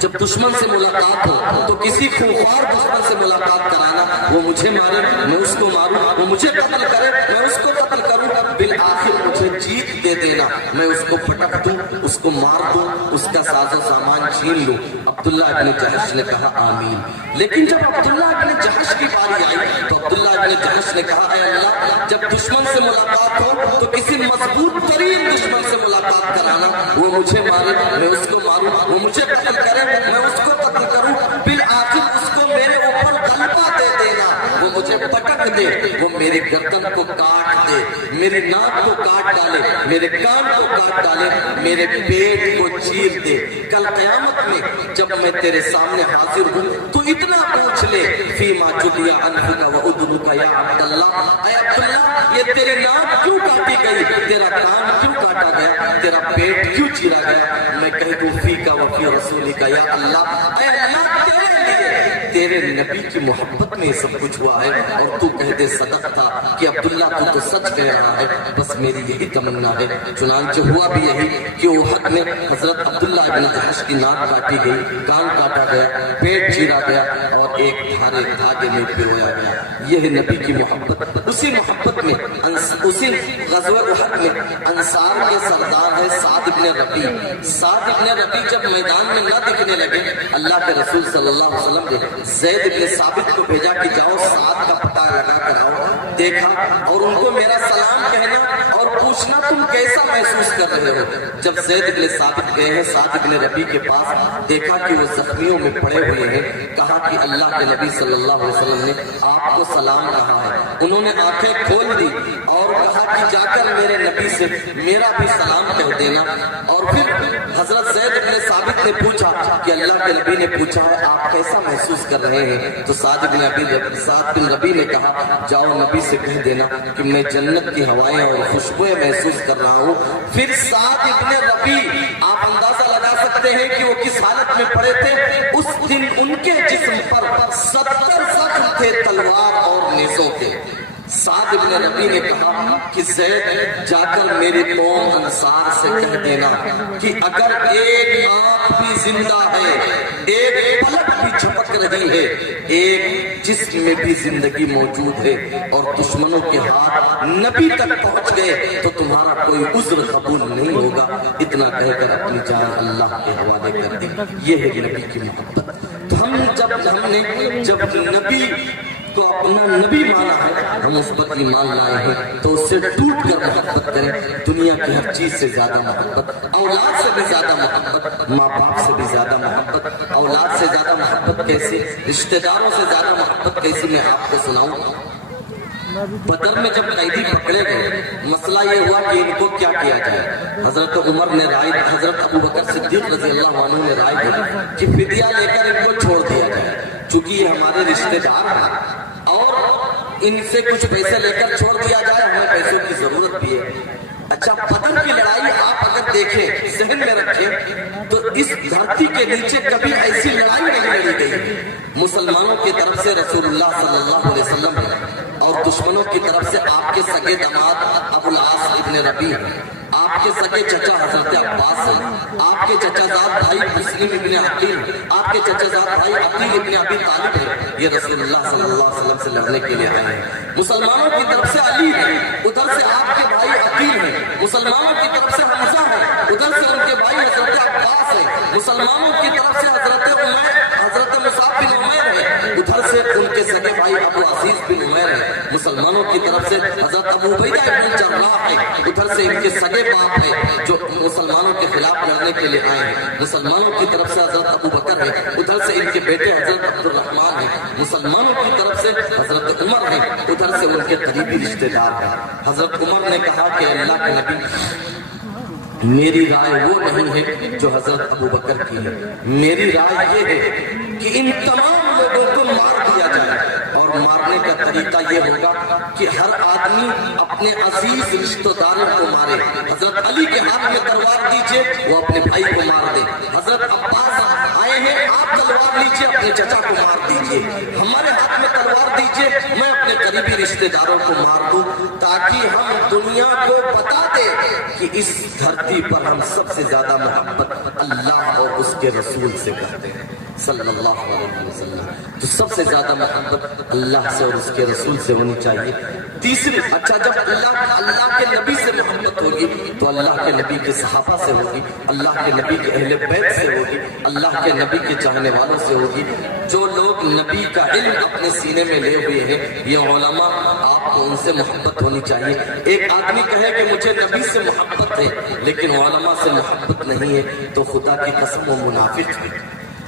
جب دشمن سے ملاقات ہو تو کسی خوفار دشمن سے ملاقات کرانا، وہ مجھے مارے میں اس کو ماروں، وہ مجھے قتل کرے میں اس کو قتل کروں، بالآخر مجھے جیت دے دینا، میں اس کو پٹک دوں، اس کو مار دوں، اس کا ساز و سامان چھین لوں۔ عبداللہ ابن جحش نے کہا آمین۔ لیکن جب عبداللہ ابن جحش کی باری آئی تو عبداللہ ابن جحش نے کہا اے اللہ جب دشمن سے ملاقات ہو تو کسی مضبوط ترین دشمن سے ملاقات کرانا، وہ مجھے مارے میں اس کو ماروں، وہ مجھے قتل کرے میں اس کو قتل کروں، بالآخر اس کو میرے اوپر غلبہ دے دینا، وہ مجھے پٹک دے، وہ میری گردن کو کاٹ دے، میری ناک کو کاٹ ڈالے، میرے کان کو کاٹ ڈالے، میرے پیٹ کو چیر دے۔ کل قیامت میں جب میں تیرے سامنے حاضر ہوں تو اتنا پوچھ لے فیما جدیا انفک و ادنک یا عبداللہ، اے عبداللہ یہ تیرے ناک کیوں کاٹی گئی، تیرا کان کیوں کاٹا گیا، تیرا پیٹ کیوں چیرا گیا، میں کہہ دوں فیکا و فی رسولک یا اللہ، اے اللہ تیرے لیے تیرے نبی کی محبت میں سب کچھ ہوا ہے، اور تو کہہ دے صدق تھا کہ عبداللہ تو سچ کہہ رہا ہے، بس میری یہی تمنا ہے۔ چنانچہ ہوا بھی یہی کہ احد میں حضرت عبداللہ ابن جحش کی ناک کاٹی گئی، کان کاٹا گیا، پیٹ چیرا گیا اور ایک دھارے دھاگے میں پرویا گیا۔ یہ ہے نبی کی محبت۔ اسی محبت میں اسی غزوہ احد میں انصار کے سردار ہے سعد ابن ربیع۔ سعد ابن ربیع جب میدان میں نہ دکھنے لگے، اللہ کے رسول صلی اللہ علیہ وسلم نے زید ابن ثابت کو بھیجا کہ جاؤ سعد کا پتہ لگا کر آؤ، دیکھا اور ان کو میرا سلام کہنا اور پوچھنا تم کیسا محسوس کر رہے ہو۔ جب زید ابن ثابت گئے ہیں سعد ابن ربیع کے پاس، دیکھا کہ وہ زخمیوں میں پڑے ہوئے ہیں، کہا کہ اللہ کے نبی صلی اللہ علیہ وسلم نے آپ کو سلام کہا ہے۔ انہوں نے آنکھیں کھول دی اور کہا کہ جا کر میرے نبی سے میرا بھی سلام کہہ دینا۔ اور پھر حضرت زید ابن ثابت نے پوچھا کہ اللہ کے نبی نے پوچھا ہے آپ کیسا محسوس کر رہے ہیں، تو سعد بن ربیع نے کہا جاؤ نبی سے کہہ دینا کہ میں جنت کی ہوائیں اور خوشبوئیں محسوس کر رہا ہوں۔ پھر سعد ابن ربیع آپ اندازہ لگا سکتے ہیں کہ وہ کس حالت میں پڑے تھے۔ اس دن ان کے جسم پر 70 زخم تھے تلوار اور نیزوں کے۔ سعد ابن ربیع نے کہا کہ زید جا کر میری قوم انصار سے کہہ دینا کہ اگر ایک آنکھ بھی زندہ ہے، ایک پلک بھی جھپک رہی ہے، ایک جسم میں بھی زندگی موجود ہے اور دشمنوں کے ہاتھ نبی تک پہنچ گئے تو تمہارا کوئی عذر قبول نہیں ہوگا۔ اتنا کہہ کر اپنی جان اللہ کے حوالے کر دی۔ یہ ہے نبی کی محبت۔ تو ہم نے جب نبی تو اپنا نبی مانا ہے، ہم اس پر ایمان لائے ہیں تو اس سے ٹوٹ کر محبت کریں۔ دنیا کی ہر چیز سے زیادہ محبت، اولاد سے بھی زیادہ محبت، ماں باپ سے بھی زیادہ محبت، اولاد سے زیادہ محبت کیسی، رشتہ داروں سے زیادہ محبت کیسی، میں آپ کو سناؤں۔ بدر میں جب قیدی پکڑے گئے، مسئلہ یہ ہوا کہ ان کو کیا کیا جائے۔ حضرت عمر نے رائے، حضرت ابو بکر صدیق رضی اللہ عنہ نے رائے دی کہ فدیہ لے کر ان کو چھوڑ دیا جائے، چونکہ یہ ہمارے رشتہ دار ہیں اور ان سے کچھ پیسے لے کر چھوڑ دیا جائے، ہمیں پیسوں کی ضرورت بھی ہے۔ اچھا بدر کی لڑائی آپ اگر دیکھیں، ذہن میں رکھیں تو اس دھرتی کے نیچے کبھی ایسی لڑائی نہیں لڑی گئی۔ مسلمانوں کی طرف سے رسول اللہ صلی اللہ علیہ وسلم اور دشمنوں کی طرف سے آپ کے سگے داماد ابو العاص ابن ربیع، آپ کے سگے چچا حضرت عباس ہیں، آپ کے چچا زاد بھائی مسلم ابن عقیل، آپ کے چچا زاد بھائی عقیل ابن ابی طالب ہیں، یہ رسول اللہ صلی اللہ علیہ وسلم سے لڑنے کے لیے آئے ہیں۔ مسلمانوں کی طرف سے علی ہے، ادھر سے آپ کے بھائی عقیل ہیں۔ مسلمانوں کی طرف سے حمزہ ہے، ادھر سے ان کے بھائی حضرت عباس ہیں۔ مسلمانوں کی طرف سے حضرت مصعب بن عمیر ہے، ادھر سے ان کے سگے بھائی ابو عزیز بن عمیر ہے۔ مسلمانوں کی طرف سے حضرت ابو عبیدہ بن جراح ہے، ادھر سے ان کے سگے باپ ہے جو مسلمانوں کے خلاف لڑنے کے لیے آئے ہیں۔ مسلمانوں کی طرف سے حضرت ابو بکر ہے، ادھر سے ان کے بیٹے حضرت عبد الرحمن ہیں۔ مسلمانوں کی طرف سے حضرت عمر ہے، ادھر سے ان کے قریبی رشتہ دار ہیں۔ حضرت عمر نے کہا کہ اللہ کے نبی میری رائے وہ نہیں ہے جو حضرت ابو بکر کی ہے، میری رائے یہ ہے کہ ان تمام لوگوں کو مار دیا جائے، مارنے کا طریقہ یہ ہوگا کہ ہر آدمی اپنے عزیز رشتہ داروں کو مارے. حضرت علی کے ہاتھ میں تلوار دیجئے، وہ اپنے بھائی کو مار دے. حضرت عباس آئے ہیں، آپ تلوار لیجئے، اپنے چچا کو مار دیجئے. ہمارے ہاتھ میں تلوار دیجئے، میں اپنے قریبی رشتہ داروں کو مار دوں، تاکہ ہم دنیا کو بتا دیں کہ اس دھرتی پر ہم سب سے زیادہ محبت اللہ اور اس کے رسول سے کرتے ہیں صلی اللہ علیہ وسلم. تو سب سے زیادہ محبت اللہ سے اور اس کے رسول سے ہونی چاہیے. تیسری، اچھا جب اللہ کے نبی سے محبت ہوگی تو اللہ کے نبی کے صحابہ سے ہوگی، اللہ کے نبی کے اہل بیت سے ہوگی، اللہ کے نبی کے چاہنے والوں سے ہوگی. جو لوگ نبی کا علم اپنے سینے میں لے ہوئے ہیں، یہ علماء، آپ کو ان سے محبت ہونی چاہیے. ایک آدمی کہے کہ مجھے نبی سے محبت ہے لیکن علماء سے محبت نہیں ہے تو خدا کی قسم وہ منافق ہے.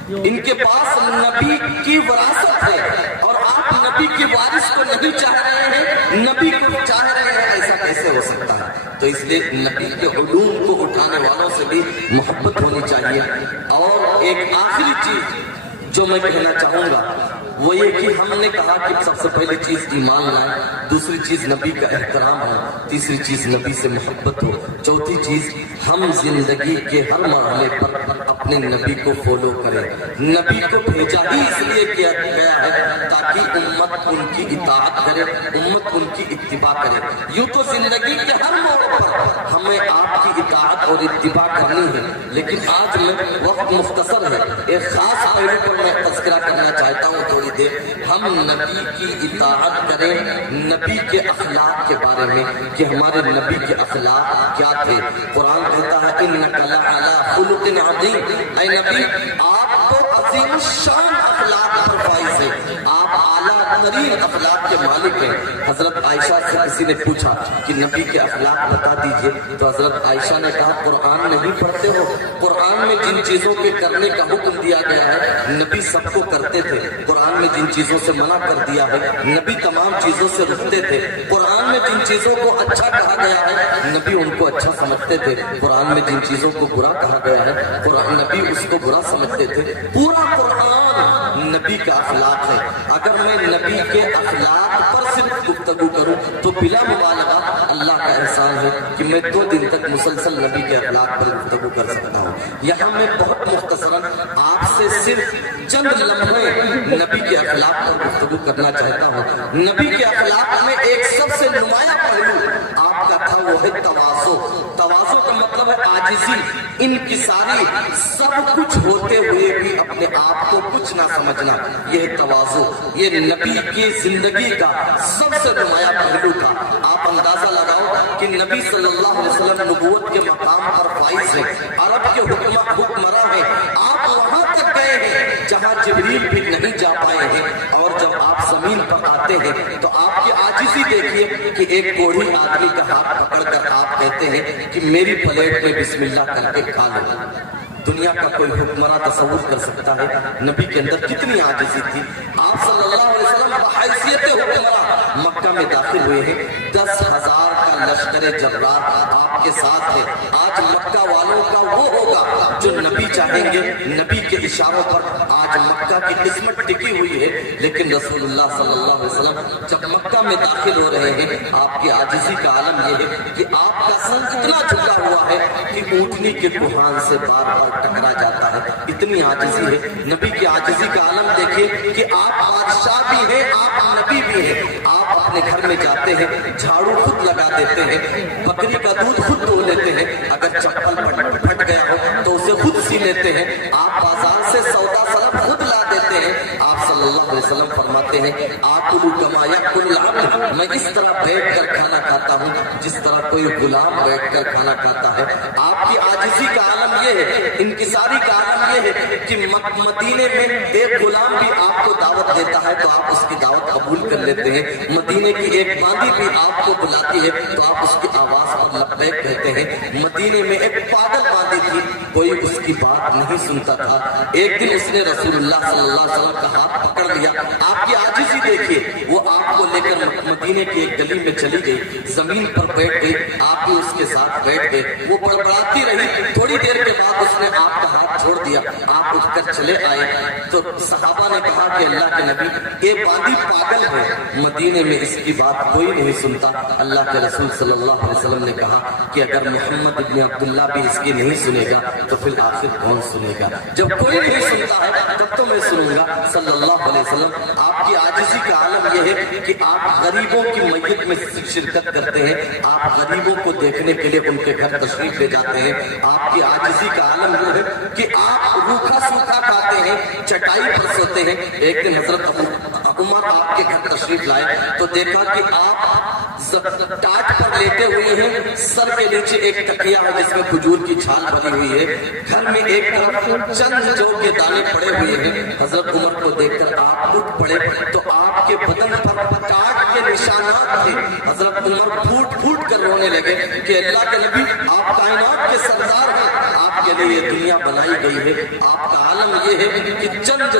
ان کے پاس نبی کی وراثت ہے اور آپ نبی کے وارث کو نہیں چاہ رہے ہیں، نبی کو چاہ رہے ہیں، ایسا کیسے ہو سکتا ہے؟ تو اس لیے نبی کے علوم کو اٹھانے والوں سے بھی محبت ہونی چاہیے. اور ایک آخری چیز جو میں کہنا چاہوں گا وہ یہ کہ ہم نے کہا کہ سب سے پہلی چیز ایمان لائیں، دوسری چیز نبی کا احترام ہو، تیسری چیز نبی سے محبت ہو، چوتھی چیز ہم زندگی کے ہر مرحلے پر اپنے نبی کو فالو کریں. نبی کو بھیجا ہی اس لیے کیا گیا ہے تاکہ امت ان کی اطاعت کرے، امت ان کی اتباع کرے. یوں تو زندگی کے ہر موڑ پر ہمیں آپ کی اطاعت اور اتباع کرنی ہے، لیکن آج میں وقت مختصر ہے، ایک خاص پہلو پر میں تذکرہ کرنا چاہتا ہوں تھوڑی دیر. ہم نبی کی اطاعت کریں، نبی کے اخلاق کے بارے میں کہ ہمارے نبی کے اخلاق کیا تھے. قرآن کہتا ہے انک لعلی خلق عظیم، اے نبی آپ تو عظیم الشان اخلاق پر فائز ہیں، آپ اعلیٰ ترین اخلاق کے مالک ہیں. حضرت عائشہ سے کسی نے پوچھا کہ نبی کے اخلاق بتا دیجئے تو حضرت عائشہ نے کہا قرآن نہیں پڑھتے ہو؟ قرآن میں جن چیزوں کے کرنے کا حکم دیا گیا ہے نبی سب کو کرتے تھے. قرآن میں جن چیزوں سے منع کر دیا ہے نبی تمام چیزوں سے رکتے تھے. قرآن میں جن چیزوں کو اچھا کہا گیا ہے نبی ان کو اچھا سمجھتے تھے. قرآن میں جن چیزوں کو برا کہا گیا ہے قرآن نبی اس کو برا سمجھتے تھے. پورا قرآن نبی کا اخلاق ہے. اگر میں نبی کے اخلاق پر صرف گفتگو کروں تو بلا مبالغہ اللہ کا احسان ہے کہ میں 2 دن تک مسلسل نبی کے اخلاق پر گفتگو کر سکتا ہوں. یہاں میں بہت مختصراً آپ سے صرف چند لمحے نبی کے اخلاق پر گفتگو کرنا چاہتا ہوں. نبی کے اخلاق میں ایک سب سے نمایاں پہلو آپ کا تھا، وہ ہے تواضع. تواضع کا مطلب ہے عاجزی، انکساری، سب کچھ ہوتے ہوئے بھی اپنے آپ کو کچھ نہ سمجھنا. یہ ہے تواضع. یہ نبی کی زندگی کا سب سے نمایاں پہلو تھا. آپ اندازہ لگاؤ کہ نبی صلی اللہ علیہ وسلم نبوت کے مقام پر فائز ہیں، عرب کے حکمراں ہیں. آپ وہاں تک گئے ہیں جہاں جبریل بھی نہیں جا پائے ہیں، اور جب آپ زمین پر آتے ہیں تو آپ کی عاجزی دیکھیے کہ ایک کوڑھی آدمی کا ہاتھ پکڑ کر آپ کہتے ہیں کہ میری پلیٹ میں بسم اللہ کر کے کھا لو. دنیا کا کوئی حکمراں تصور کر سکتا ہے نبی کے اندر کتنی عاجزی تھی. آپ صلی اللہ علیہ وسلم بحیثیت حکمراں مکہ میں داخل ہوئے ہیں. 10,000 کا لشکر جرار آپ کے ساتھ ہے. آج مکہ والوں کا وہ ہوگا جو نبی چاہیں گے. نبی کے اشاروں پر آج مکہ کی قسمت ٹکی ہوئی ہے. لیکن رسول اللہ صلی اللہ علیہ وسلم جب مکہ میں داخل ہو رہے ہیں آپ کی عاجزی کا عالم یہ ہے کہ آپ کا سر اتنا جھکا ہوا ہے کہ اونٹنی کے کوہان سے بار بار ٹکرا جاتا ہے. اتنی عاجزی ہے. نبی کی عاجزی کا عالم دیکھیے کہ آپ بادشاہ بھی ہیں، آپ نبی بھی ہیں. آپ اپنے گھر میں جاتے ہیں، جھاڑو خود لگا دیتے ہیں، بکری کا دودھ خود دھو لیتے ہیں، اگر چپل پھٹ گیا ہو تو اسے خود سی لیتے ہیں. آپ بازار سے سودا سلب خود لا دیتے ہیں. آپ صلی اللہ علیہ وسلم فرماتے ہیں آکلوا کما یاکل العبد، میں اس طرح بیٹھ کر کھانا کھاتا ہوں جس طرح کوئی غلام بیٹھ کر کھانا کھاتا ہے. آپ کی عاجزی کا عالم یہ ہے، انکساری کا عالم یہ ہے کہ مدینے میں ایک غلام بھی آپ کو دعوت دیتا ہے تو آپ اس کی دعوت قبول کر لیتے ہیں. مدینے کی ایک باندی بھی آپ کو بلاتی ہے تو آپ اس کی آواز پر لبیک کہتے ہیں. مدینے میں ایک پاگل باندی تھی، کوئی اس کی بات نہیں سنتا تھا. ایک دن اس نے رسول اللہ صلی اللہ علیہ وسلم کا ہاتھ پکڑ لیا. آپ کی عاجزی دیکھیے، وہ آپ کو لے کر مدینے کی ایک گلی میں چلی گئی، زمین پر بیٹھ گئی، آپ بھی اس کے ساتھ بیٹھ گئے. وہ بڑبڑاتی رہی. تھوڑی دیر کے بعد اس نے آپ کا ہاتھ چھوڑ دیا. آپ اٹھ کر جب چلے آئے تو صحابہ نے کہا کہ اللہ کے نبی یہ باندی پاگل ہے، مدینے میں اس کی بات کوئی نہیں سنتا۔ اللہ کے رسول صلی اللہ علیہ وسلم نے کہا کہ اگر محمد ابن عبداللہ بھی اس کی نہیں سنے گا تو پھر آخر کون سنے گا؟ جب کوئی نہیں سنتا ہے تب تو میں سنوں گا۔ صلی اللہ علیہ وسلم آپ کی عاجزی کا عالم یہ ہے کہ آپ غریبوں کی میت میں شرکت کرتے ہیں، آپ غریبوں کو دیکھنے کے لیے ان کے گھر تشریف لے جاتے ہیں۔ آپ کی عاجزی کا عالم یہ ہے کہ آپ روکھا سوکھا کھاتے ہیں، چٹائی پر سوتے ہیں۔ ایک دن حضرت عمر آپ کے گھر تشریف لائے تو دیکھا کہ آپ ٹاٹ پر لیٹے ہوئے ہیں، سر کے نیچے ایک تکیہ ہے جس میں کھجور کی چھال بنی ہوئی ہے، گھر میں ایک طرف چند جو کے دانے پڑے ہوئے ہیں۔ حضرت عمر کو دیکھ کر آپ اٹھ پڑے تو آپ کے بدن پر ٹاٹ کے نشانات تھے۔ حضرت عمر پھوٹ پھوٹ کر رونے لگے کہ اللہ کے نبی آپ کائنات کے سردار ہیں، آپ کے لیے یہ دنیا بنائی گئی ہے، آپ کا عالم یہ ہے کہ چند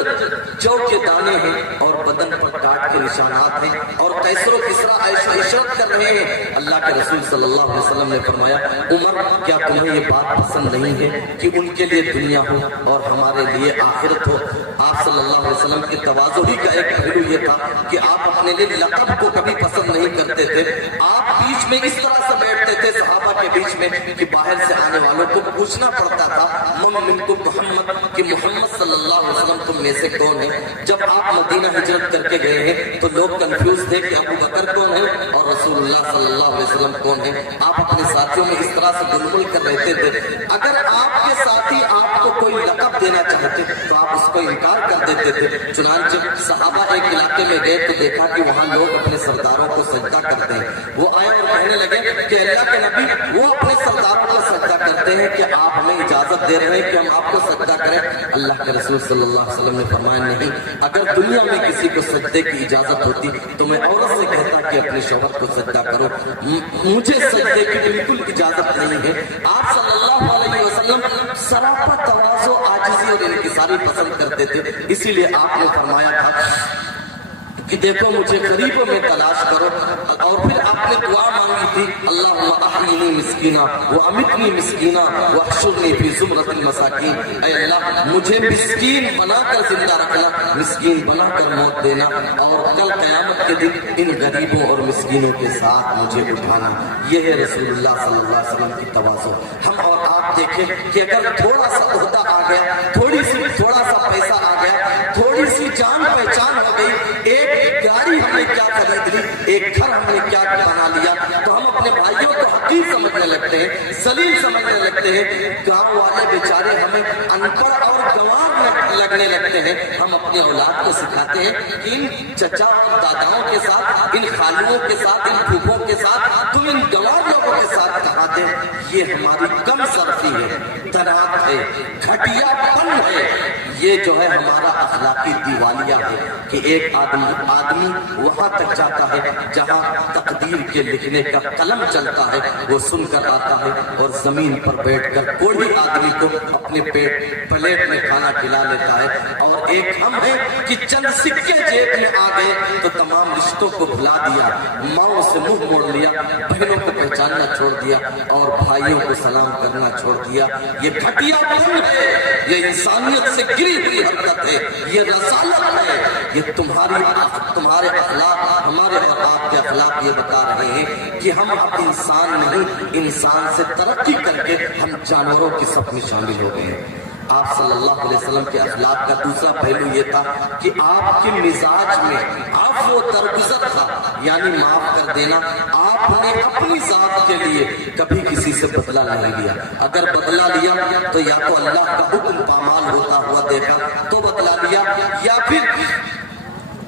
جو کے دانے ہیں اور بدن پر ٹاٹ کے نشانات ہیں اور کیسر و کسرا عیش و عشرت کر رہے ہیں۔ اللہ کے رسول صلی اللہ علیہ وسلم نے فرمایا عمر کیا تمہیں یہ بات پسند نہیں ہے کہ ان کے لیے دنیا ہو اور ہمارے لیے آخرت ہو؟ آپ صلی اللہ علیہ وسلم کی تواضع ہی کا ایک پہلو یہ تھا کہ آپ اپنے لیے لقب کو کبھی پسند نہیں کرتے تھے۔ آپ بیچ میں اس طرح سے بیٹھتے تھے صحابہ کے بیچ میں کہ باہر سے آنے والوں کو پوچھنا پڑتا تھا من منکم محمد، کہ محمد صلی اللہ علیہ وسلم تم میں سے کون ہے؟ جب آپ مدینہ ہجرت کر کے گئے ہیں تو لوگ کنفیوز تھے کہ ابو بکر کون ہے اور رسول اللہ صلی اللہ علیہ وسلم کون ہے۔ آپ اپنے ساتھیوں میں اس طرح سے گلگل کر رہتے تھے، اگر آپ کے ساتھی آپ کو کوئی لقب دینا چاہتے تو آپ اس کو انکار کر دیتے تھے۔ چنانچہ صحابہ ایک علاقے میں گئے تو دیکھا کہ وہاں لوگ اپنے سرداروں کو سجدہ کرتے ہیں۔ وہ آئے اور کہنے لگے کہ اللہ کے نبی وہ اپنے سرداروں کو سجدہ کرتے ہیں کہ آپ ہمیں اجازت دے رہے ہیں کہ ہم آپ کو سجدہ کریں؟ اللہ کے رسول صلی اللہ علیہ وسلم نے فرمایا نہیں، اگر دنیا میں کسی کو سجدے کی اجازت ہوتی تو میں عورت سے کہتا کہ اپنے شوہر کو سجدہ کرو، مجھے سجدے کی بالکل اجازت نہیں ہے۔ آپ صلی اللہ علیہ وسلم سراپا تواضع، عاجزی اور انکساری پسند کرتے تھے، اسی لیے آپ نے فرمایا تھا کہ دیکھو مجھے غریبوں میں تلاش کرو، اور پھر آپ نے دعا مانگی تھی اللہم احیینی مسکینہ وامیتنی مسکینہ واحشرنی فی زمرۃ المساکین، اے اللہ مجھے مسکین بنا کر زندہ رکھنا، مسکین بنا کر موت دینا، اور کل قیامت کے دن ان غریبوں اور مسکینوں کے ساتھ مجھے اٹھانا۔ یہ ہے رسول اللہ صلی اللہ علیہ وسلم کی تواضع۔ ہم اور آپ دیکھیں کہ اگر تھوڑا سا عہدہ آ گیا، تھوڑا سا پیسہ آ گیا، تھوڑی سی جان پہچان ہو گئی، ایک گاڑی ہم نے کیا خرید لی، ایک گھر ہم نے کیا بنا لیا، تو ہم اپنے بھائیوں کو حقیر سمجھنے لگتے ہیں، ذلیل سمجھنے لگتے ہیں۔ گاؤں والے بیچارے ہمیں ان پڑھ اور گنوار لگنے لگتے ہیں۔ ہم اپنی اولاد کو سکھاتے ہیں کہ ان چچا اور داداؤں کے ساتھ، ان خالوں کے ساتھ، ان پھوپھوں کے ساتھ تم ان گنوار لوگوں کے ساتھ کہا دیں۔ یہ ہماری کم صرفی ہے، تناعت ہے، گھٹیا پن ہے، یہ جو ہے ہمارا اخلاقی دیوالیہ ہے کہ ایک آدمی وہاں تک جاتا ہے جہاں تقدیر کے لکھنے کا قلم چلتا ہے، وہ سن کر آتا ہے اور زمین پر بیٹھ کر کوئی آدمی کو اپنے پلیٹ میں کھانا کھلا لیتا ہے۔ اور ایک ہم ہیں کہ چند سکے جیب میں آ گئے تو تمام رشتوں کو بھلا دیا، ماؤں سے منہ موڑ لیا، بہنوں کو پہچاننا چھوڑ دیا اور بھائیوں کو سلام کرنا چھوڑ دیا۔ یہ گھٹیا پن ہے، یہ انسانیت سے گری ہوئی حرکت ہے، یہ رسالت ہے، یہ تمہارے اخلاق، ہمارے اور آپ کے اخلاق یہ بتا رہے ہیں کہ ہم اب انسان نہیں، انسان سے ترقی کر کے ہم جانوروں کی صف میں شامل ہو گئے ہیں۔ آپ صلی اللہ علیہ وسلم کے اخلاق کا دوسرا پہلو یہ تھا کہ آپ کے مزاج میں عفو و درگزر تھا، یعنی معاف کر دینا۔ آپ نے اپنی ذات کے لیے کبھی کسی سے بدلہ نہیں لیا، اگر بدلہ لیا تو یا تو اللہ کا حکم پامال ہوتا ہوا دیکھا تو بدلہ لیا، یا پھر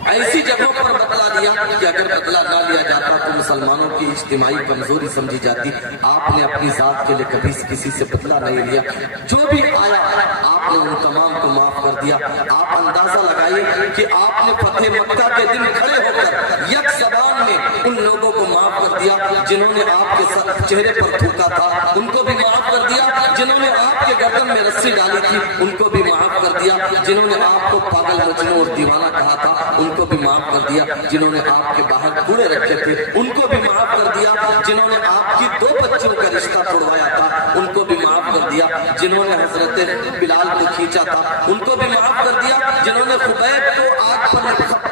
ایسی جگہوں پر بدلہ لیا کہ اگر بدلہ نہ لیا جاتا تو مسلمانوں کی اجتماعی کمزوری سمجھی جاتی۔ آپ نے اپنی ذات کے لیے کبھی کسی سے بدلہ نہیں لیا، جو بھی آیا آپ نے ان تمام کو معاف کر دیا۔ آپ اندازہ لگائیے کہ آپ نے فتح مکہ کے دن کھڑے ہو کر یک زبان میں ان لوگوں کو معاف کر دیا جنہوں نے آپ کے چہرے پر تھوکا تھا، ان کو بھی معاف کر دیا۔ جنہوں نے آپ کے گردن میں رسی ڈالی تھی ان کو بھی معاف کر دیا۔ جنہوں نے آپ کو پاگل مجنون اور دیوانہ کہا تھا ان کو بھی معاف کر دیا جنہوں نے آپ کے باہر کوڑے رکھے تھے ان کو بھی معاف کر دیا جنہوں نے آپ کی 2 بچوں کا رشتہ توڑوایا تھا ان کو بھی معاف کر دیا جنہوں نے حضرت بلال کو کھینچا تھا ان کو بھی معاف کر دیا جنہوں نے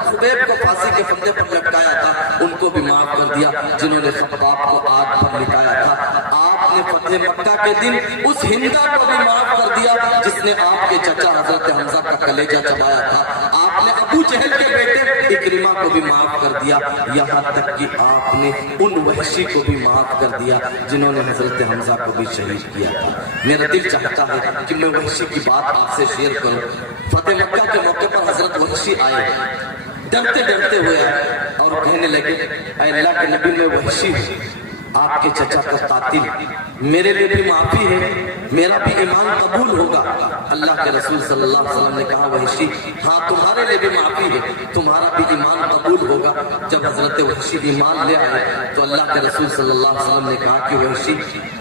خبیب کو پھانسی کے پھندے پر لٹکایا تھا ان کو بھی معاف کر دیا جنہوں نے خباب کو آگ پر لٹایا تھا آپ نے فتح مکہ کے دن اس ہندا کو بھی معاف کر دیا جس نے آپ کے چچا حضرت حمزہ کا کلیجہ چبایا تھا آپ نے ابو جہل کے بیٹے اکرمہ کو بھی معاف کر دیا یہاں تک کہ آپ نے ان وحشی کو بھی معاف کر دیا جنہوں نے حضرت حمزہ کو بھی شہید کیا تھا میرا دل چاہتا ہے کہ میں وحشی کی بات آپ سے شیئر کروں فتح مکہ کے موقع پر حضرت وحشی آئے ڈرتے ڈرتے ہوئے آئے اور کہنے لگے اے اللہ کے نبی میں وحشی ہوں آپ کے چچا کا قاتل میرے لیے بھی معافی ہے میرا بھی ایمان قبول ہوگا اللہ کے رسول صلی اللہ علیہ وسلم نے کہا وحشی ہاں تمہارے لیے بھی معافی ہے تمہارا بھی ایمان قبول ہوگا جب حضرت وحشی ایمان لے آئے تو اللہ کے رسول صلی اللہ علیہ وسلم نے کہا کہ وحشی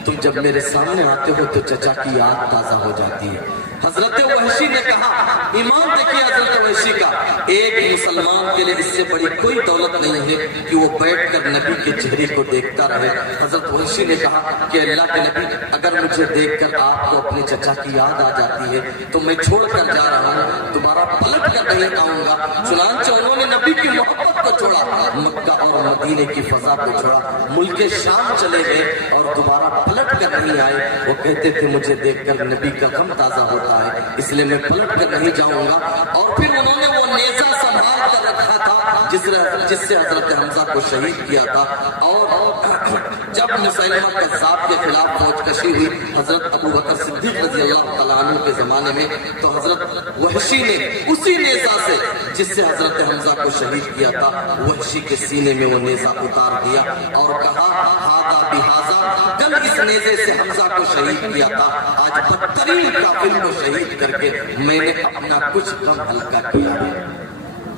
تم جب میرے سامنے آتے ہو تو چچا کی یاد تازہ ہو جاتی ہے حضرت وحشی نے کہا ایمان دیکھیے حضرت وحشی کا ایک مسلمان کے لیے اس سے بڑی کوئی دولت نہیں ہے کہ وہ بیٹھ کر نبی کے چہرے کو دیکھتا رہے حضرت وحشی نے کہا کہ اللہ کے نبی اگر مجھے دیکھ کر آپ کو اپنے چچا کی یاد آ جاتی ہے تو میں چھوڑ کر جا رہا ہوں دوبارہ پلٹ کر نہیں آؤں گا چنانچہ انہوں نے نبی کی محبت کو چھوڑا مکہ اور مدینے کی فضا کو چھوڑا ملک شام چلے گئے اور دوبارہ پلٹ کر نہیں آئے وہ کہتے تھے مجھے دیکھ کر نبی کا غم تازہ ہوتا ہے اس لیے میں پلٹ کر نہیں جاؤں گا اور پھر انہوں نے وہ نیزہ سنبھال کر رکھا تھا جس سے حضرت حمزہ کو شہید کیا تھا اور جب مسیلمہ کذاب کے خلاف فوج کشی ہوئی حضرت ابو بکر صدیق رضی اللہ تعالیٰ عنہ کے زمانے میں تو حضرت وحشی نے اسی نیزہ سے جس سے حضرت حمزہ کو شہید کیا تھا وحشی کے سینے میں وہ نیزہ اتار دیا اور کہا ہاذا بہذا کل اس نیزے سے حمزہ کو شہید کیا تھا آج بدترین کافر کو شہید کر کے میں نے اپنا کچھ غم ہلکا کیا ہے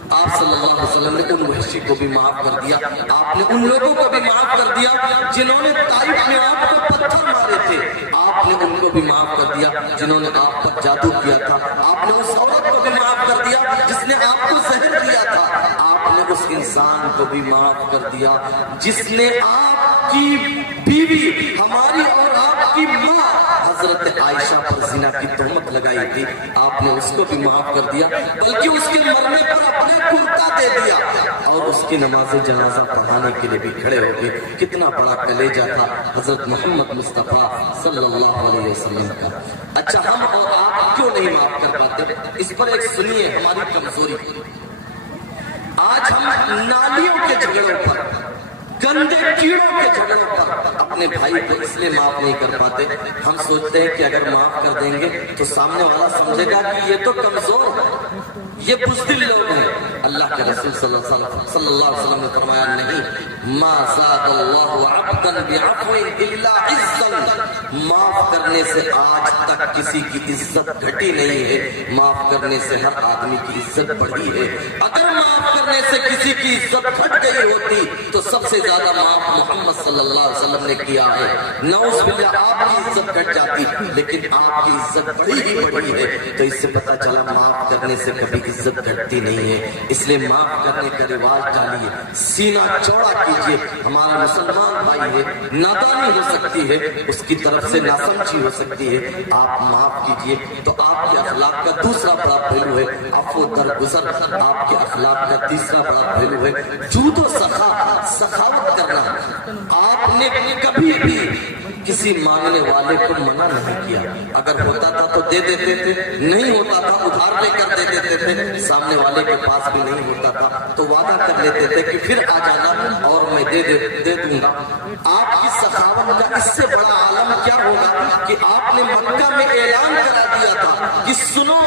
آپ صلی اللہ علیہ وسلم نے ان وحشی کو بھی معاف کر دیا آپ نے ان لوگوں کو بھی معاف کر دیا جنہوں نے طائف میں آپ کو پتھر مارے تھے آپ نے ان کو بھی معاف کر دیا جنہوں نے آپ پر جادو کیا تھا آپ نے اس عورت کو بھی معاف کر دیا جس نے آپ کو زہر دیا تھا آپ نے اس انسان کو بھی معاف کر دیا جس نے آپ کی بیوی ہماری اور آپ کی ماں حضرت عائشہ پر زنا کی تہمت لگائی تھی آپ نے اس کو بھی معاف کر دیا بلکہ اس کے مرنے پر اپنے کرتا دے دیا اور اس کی نماز جنازہ پڑھانے کے لیے بھی کھڑے ہو گئے کتنا بڑا کلیجہ تھا حضرت محمد مصطفیٰ صلی اللہ علیہ وسلم کا اچھا ہم اور آپ کیوں نہیں معاف کر پاتے اس پر ایک سنیے ہماری کمزوری آج ہم نالیوں کے جھگڑوں پر گندے کیڑوں کے جھگڑوں پر اپنے بھائی کو اس لیے معاف نہیں کر پاتے ہم سوچتے ہیں کہ اگر معاف کر دیں گے تو سامنے والا سمجھے گا کہ یہ تو کمزور ہے یہ بزدل لوگ ہیں اللہ کے رسول صلی اللہ علیہ وسلم نے فرمایا نہیں ما زاد اللہ عبدا بعفو الا عزا معاف کرنے سے آج تک کسی کی عزت گھٹی نہیں ہے معاف کرنے سے ہر آدمی کی عزت بڑھی ہے اگر معاف کرنے سے کسی کی عزت گھٹ گئی ہوتی تو سب سے زیادہ معاف محمد صلی اللہ علیہ وسلم نے کیا ہے نعوذ باللہ آپ کی عزت گھٹ جاتی لیکن آپ کی عزت بڑی ہی بڑی ہے تو اس سے پتہ چلا معاف کرنے سے کبھی عزت گھٹتی نہیں ہے اس لیے معاف کرنے کا رواج ڈالیے سینہ چوڑا کیجیے ہمارا مسلمان بھائی ہے نادانی ہو سکتی ہے اس کی طرف سے ناسمجھی ہو سکتی ہے آپ معاف کیجیے تو آپ کے اخلاق کا دوسرا بڑا پہلو ہے عفو درگزر آپ کے اخلاق کا تیسرا بڑا پہلو ہے جود و سخاوت کرنا آپ نے کبھی بھی کسی مانگنے والے کو منع نہیں کیا اگر ہوتا تھا تو دے دیتے تھے نہیں ہوتا تھا ادھار لے کر دے دیتے تھے سامنے والے کے پاس بھی نہیں ہوتا تھا تو وعدہ کر لیتے تھے کہ پھر آ جانا اور میں دے دوں گا آپ کی سخاوت کا اس سے بڑا عالم کیا ہوگا کہ آپ نے مکہ میں اعلان کرا دیا تھا کہ سنو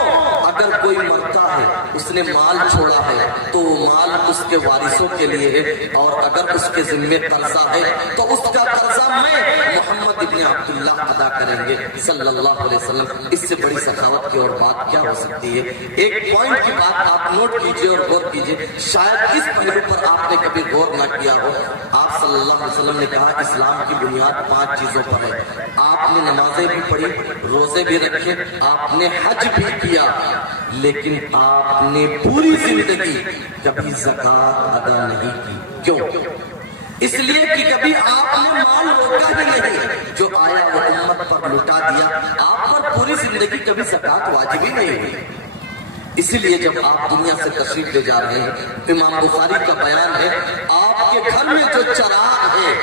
اگر کوئی مرتا ہے اس نے مال چھوڑا ہے تو وہ مال اس کے وارثوں کے لیے ہے اور اگر اس کے ذمے قرضہ ہے تو اس کا قرضہ میں محمد محمد ابن عبداللہ ادا کریں گے صلی اللہ علیہ وسلم، اس سے بڑی سخاوت کی اور بات کیا ہو سکتی ہے؟ ایک پوائنٹ کی بات آپ نوٹ کیجئے اور غور کیجئے، شاید اس پہلو پر آپ نے کبھی غور نہ کیا ہو۔ آپ صلی اللہ علیہ وسلم نے کہا اسلام کی بنیاد 5 چیزوں پر ہے۔ آپ نے نمازیں بھی پڑھی، روزے بھی رکھے، آپ نے حج بھی کیا، لیکن آپ نے پوری زندگی کبھی زکوٰۃ ادا نہیں کی۔ کیوں؟ اس لیے کہ کبھی آپ نے مال روکا ہی نہیں، جو آیا وہ امت پر لٹا دیا۔ آپ پر پوری زندگی کبھی زکوٰۃ واجب ہی نہیں ہوئی۔ اسی لیے جب آپ دنیا سے تشریف لے جا رہے ہیں، امام بخاری کا بیان ہے، آپ کے گھر میں جو چراغ ہے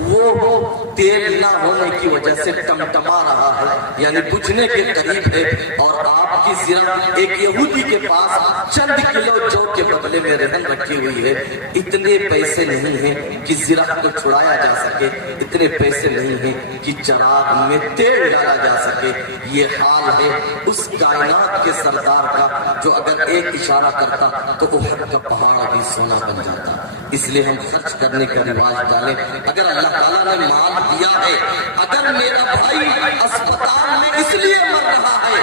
وہ تیل نہ ہونے کی وجہ سے ٹمٹما رہا ہے، یعنی بجھنے کے قریب ہے، اور آپ کی زرہ ایک یہودی کے پاس چند کلو جو کے بدلے میں رہن رکھی ہوئی ہے۔ اتنے پیسے نہیں ہیں کہ زرہ کو چھڑایا جا سکے، اتنے پیسے نہیں ہیں کہ چراغ میں تیل ڈالا جا سکے۔ یہ حال ہے اس کائنات کے سردار کا، جو اگر ایک اشارہ کرتا تو احد کا پہاڑ بھی سونا بن جاتا۔ اس لیے ہم خرچ کرنے کا رواج ڈالیں۔ اگر اللہ تعالیٰ نے مال دیا ہے، اگر میرا بھائی اسپتال میں اس لیے مر رہا ہے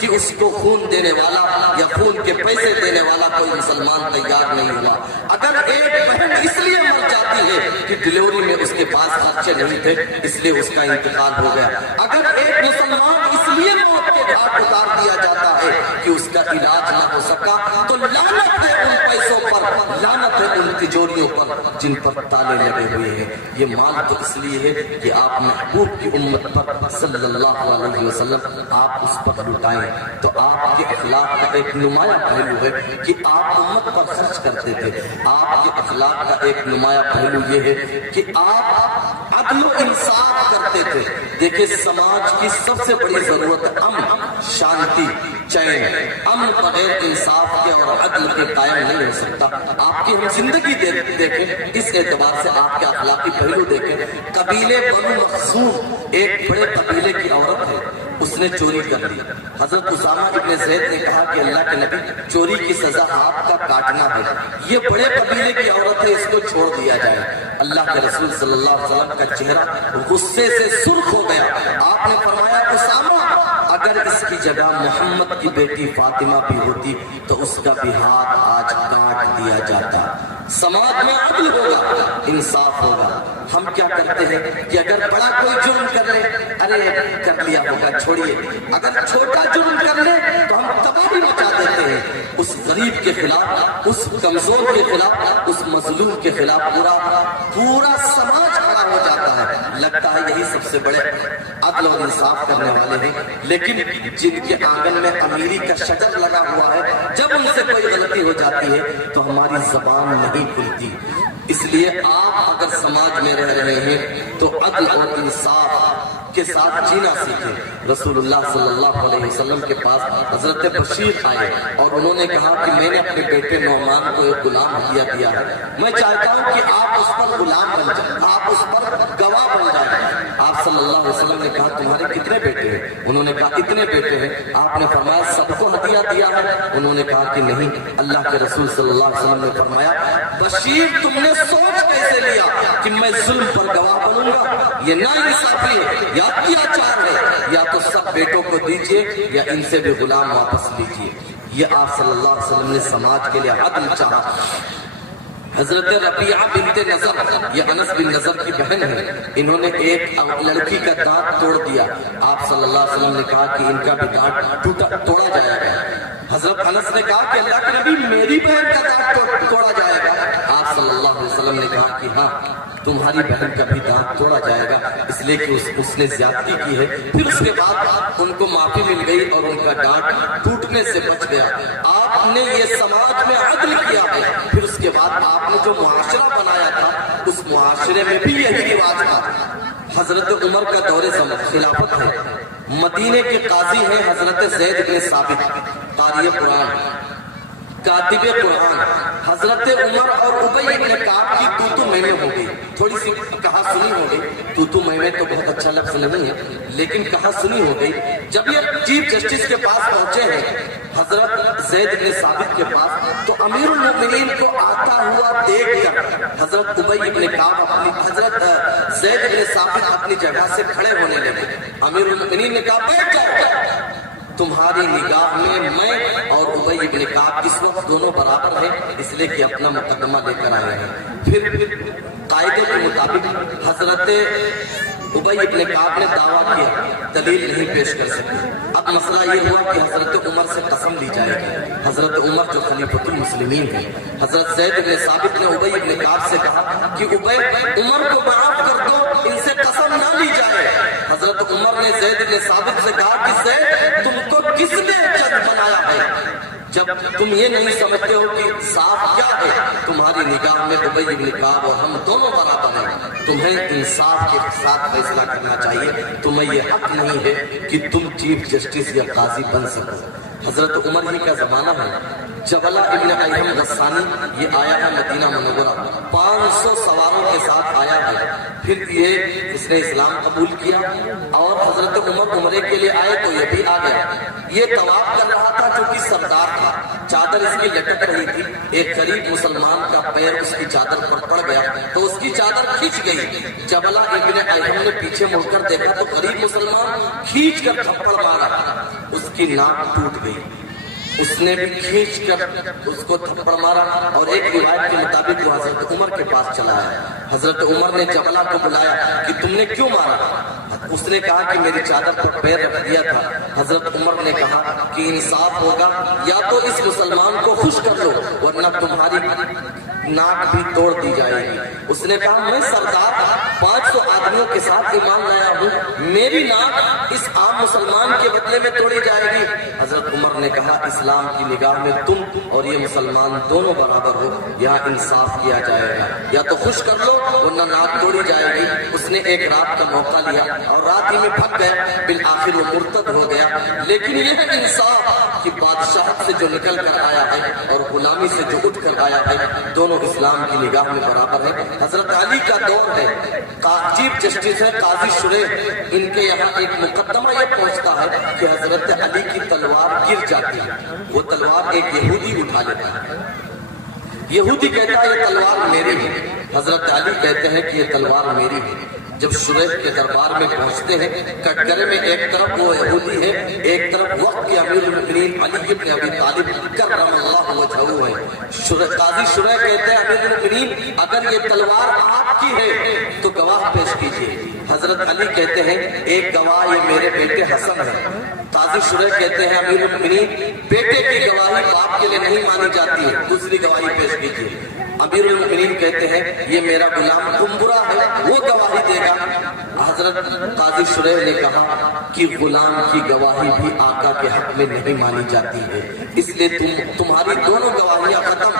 کہ اس کو خون دینے والا یا خون کے پیسے دینے والا کوئی مسلمان تیار نہیں ہوا، اگر ایک بہن اس لیے مر جاتی ہے کہ ڈلیوری میں اس کے پاس خرچے نہیں تھے اس لیے اس کا انتقال ہو گیا، اگر ایک مسلمان اس لیے موت کے گھاٹ اتار دیا جاتا ہے کہ اس کا علاج نہ ہو سکا، تو لعنت ہے ان پیسوں پر، لعنت ہے ان تجوریوں پر جن پر تالے لگے ہوئے ہیں۔ یہ مال تو اس لیے ہے کہ آپ محبوب کی امت پر صلی اللہ علیہ وسلم آپ اس پر لٹائیں۔ تو آپ کے اخلاق کا ایک نمایاں پہلو ہے کہ آپ امت پر خرچ کرتے تھے۔ آپ کے اخلاق کا ایک نمایاں پہلو یہ ہے کہ آپ عدل و انصاف کرتے تھے۔ دیکھیں سماج کی سب سے بڑی ضرورت ہے امن، شانتی، چین۔ امن بغیر انصاف کے اور عدل کے قائم نہیں ہو سکتا۔ آپ کی ہم زندگی دیکھیں، اس اعتبار سے آپ کے اخلاقی پہلو دیکھیں۔ قبیلے بنو مخزوم ایک بڑے قبیلے کی عورت ہے، اس نے چوری کر لی۔ حضرت اسامہ ابن زید نے کہا کہ اللہ کے نبی، چوری کی سزا آپ کا کاٹنا ہے، یہ بڑے قبیلے کی عورت ہے، اس کو چھوڑ دیا جائے۔ اللہ کے رسول صلی اللہ علیہ وسلم کا چہرہ غصے سے سرخ ہو گیا۔ آپ نے فرمایا اسامہ اگر اس کی جگہ محمد کی بیٹی فاطمہ بھی ہوتی تو اس کا بھی ہاتھ آج کاٹ دیا جاتا۔ سماج میں عدل ہوگا، انصاف ہوگا۔ ہم کیا کرتے ہیں کہ اگر بڑا کوئی جرم کر لے، ارے کر لیا ہوگا چھوڑیے، اگر چھوٹا جرم کر لے تو ہم تباہی مچا دیتے ہیں۔ اس غریب کے خلاف، اس کمزور کے خلاف، اس مظلوم کے خلاف پورا سماج کھڑا ہو جاتا ہے۔ لگتا ہے یہی سب سے بڑے عدل اور انصاف کرنے والے ہیں، لیکن جن کے آنگن میں امیری کا شجر لگا ہوا ہے، جب ان سے کوئی غلطی ہو جاتی ہے تو ہماری زبان نہیں کھلتی۔ اس لیے آپ اگر سماج میں رہ رہے ہیں تو عدل اور انصاف کے ساتھ جینا سیکھیں۔ رسول اللہ صلی اللہ علیہ وسلم کے پاس حضرت بشیر آئے اور انہوں نے کہا کہ میں نے اپنے بیٹے نعمان کو ایک غلام ہدیہ دیا ہے، میں چاہتا ہوں کہ آپ اس پر غلام بن جائیں، آپ اس پر گواہ بن جائیں۔ آپ صلی اللہ علیہ وسلم نے کہا تمہارے کتنے بیٹے ہیں؟ انہوں نے کہا اتنے بیٹے ہیں۔ آپ نے فرمایا سب کو ہدیہ دیا ہے؟ انہوں نے کہا کہ نہیں۔ اللہ کے رسول صلی اللہ علیہ وسلم نے فرمایا بشیر تم نے سوچ کیسے لیا کہ میں ظلم پر گواہ بنوں گا؟ یہ ناانصافی ہے، یا اچار ہے، یا تو سب بیٹوں کو دیجئے یا ان سے بھی غلام واپس لیجئے۔ یہ آپ صلی اللہ علیہ وسلم نے سماج کے لیے عدل چاہا۔ حضرت ربیعہ بنت نظر، یہ انس بن نظر کی بہن ہے، انہوں نے ایک لڑکی کا دانت توڑ دیا۔ آپ صلی اللہ علیہ وسلم نے کہا کہ ان کا بھی دانت توڑا جائے گا۔ حضرت انس نے کہا کہ اللہ کے نبی میری بہن کا دانت توڑا جائے گا؟ آپ صلی اللہ علیہ وسلم نے کہا کہ ہاں تمہاری بہن کا بھی دانت توڑا جائے گا، اس لیے کہ اس نے زیادتی کی ہے۔ پھر اس کے بعد ان کو معافی مل گئی اور ان کا دانت ٹوٹنے سے بچ گیا۔ آپ نے یہ سماج میں عدل کیا ہے۔ پھر اس کے بعد آپ نے جو معاشرہ بنایا تھا اس معاشرے میں بھی یہی رواج تھا۔ حضرت عمر کا دور خلافت ہے، مدینے کے قاضی ہیں حضرت زید بن ثابت، قاری قرآن، کاتب قرآن۔ حضرت عمر اور ابی بن کعب کی تو میں ہو گئی، تھوڑی سی کہا سنی ہو گئی۔ تو میں تو بہت اچھا لفظ نہیں ہے لیکن کہا سنی ہو گئی۔ جب یہ چیف جسٹس کے پاس پہنچے ہیں حضرت زید بن ثابت کے پاس، تو امیر المؤمنین کو آتا ہوا دیکھ کر حضرت ابی ابن کعب حضرت زید ابن ثابت اپنی جگہ سے کھڑے ہونے لگے. امیر المؤمنین نے کہا بیٹھ جاؤ. تمہاری نگاہ میں میں اور ابی ابن کعب اس وقت دونوں برابر ہیں، اس لیے کہ اپنا مقدمہ لے کر آئے ہیں. پھر قاعدے کے مطابق حضرت ابی ابن کعب نے دعویٰ کیا، دلیل نہیں پیش کر سکے. اب مسئلہ یہ ہوا کہ حضرت عمر سے قسم لی جائے گی. حضرت عمر جو خلیفۃ المسلمین ہیں، حضرت زید بن ثابت نے ابی ابن کعب سے کہا کہ ابی عمر کو معاف کر دو، ان سے قسم نہ لی جائے. حضرت عمر نے زید بن ثابت سے کہا کہ زید تم کو کس نے جج بنایا ہے؟ جب تم یہ نہیں سمجھتے ہو کہ صاف کیا ہے، تمہاری نگاہ میں ابی ابن کعب اور ہم دونوں برابر ہیں، تمہیں انصاف کے ساتھ فیصلہ کرنا چاہیے. تمہیں یہ حق نہیں ہے کہ تم چیف جسٹس یا قاضی بن سکو. حضرت عمر ہی کا زمانہ ہے. جبلہ ابن ایہم غسانی یہ آیا ہے مدینہ منورہ، 500 سواروں کے ساتھ آیا ہے. پھر یہ اس نے اسلام قبول کیا اور حضرت عمر عمرے کے لیے آئے تو یہ بھی آ گیا. یہ طواف کر رہا تھا جو کہ سردار تھا، چادر اس کی لٹک رہی تھی. ایک غریب مسلمان کا پیر اس کی چادر پر پڑ گیا تو اس کی چادر کھینچ گئی. جبلہ ابن ایہم نے پیچھے مڑ کر دیکھا تو غریب مسلمان کھینچ کر تھپڑ مارا، اس کی ناک ٹوٹ گئی. اس نے بھی کھینچ کر اس کو تھپڑ مارا اور ایک روایت کے مطابق وہ حضرت عمر کے پاس چلا آیا. حضرت عمر نے جبلہ کو بلایا کہ تم نے کیوں مارا؟ اس نے کہا کہ میری چادر پر پیر رکھ دیا تھا. حضرت عمر نے کہا کہ انصاف ہوگا، یا تو اس مسلمان کو خوش کر لو ورنہ تمہاری ناک بھی توڑ دی جائے گی. اس نے کہا میں سردار 500 آدمیوں کے ساتھ ایمان لایا ہوں، میری ناک اس عام مسلمان کے بدلے میں توڑی جائے گی. حضرت عمر نے کہا اسلام کی نگاہ میں تم اور یہ مسلمان دونوں برابر ہو، یہاں انصاف کیا جائے گا، یا تو خوش کر لو ورنہ ناک توڑی جائے گی. اس نے ایک رات کا موقع لیا اور رات ہی میں پھنس گیا. بالآخر وہ مرتد ہو گیا. لیکن یہ ہے انصاف کہ بادشاہت سے جو نکل کر آیا ہے اور غلامی سے جو اٹھ کر آیا ہے، دونوں اسلام کی نگاہ میں برابر ہے. حضرت علی کا دور ہے، چیف جسٹس ہے قاضی شریح. ان کے یہاں ایک مقدمہ یہ پہنچتا ہے کہ حضرت علی کی تلوار گر جاتی ہے. وہ تلوار ایک یہودی اٹھا لیتا ہے. یہودی کہتا ہے یہ تلوار میری ہے. حضرت علی کہتے ہیں کہ یہ تلوار میری ہے. جب شریح کے دربار میں پہنچتے ہیں، کٹگرے میں ایک طرف وہ یہودی ہے، ایک طرف وقت کے امیر المؤمنین علی بن ابی طالب کرم اللہ وجہہ ہے. قاضی شریح کہتے ہیں امیر المؤمنین اگر یہ تلوار آپ کی ہے تو گواہ پیش کیجیے. حضرت علی کہتے ہیں ایک گواہ یہ میرے بیٹے حسن ہے. قاضی شریح کہتے ہیں امیر المؤمنین بیٹے کی گواہی باپ کے لیے نہیں مانی جاتی ہے، دوسری گواہی پیش کیجیے. امیر المؤمنین کہتے ہیں یہ میرا غلام تمبرا ہے، وہ گواہی دے گا. حضرت قاضی شریح نے کہا کہ غلام کی گواہی بھی آقا کے حق میں نہیں مانی جاتی ہے، اس لیے تمہاری دونوں گواہیاں ختم.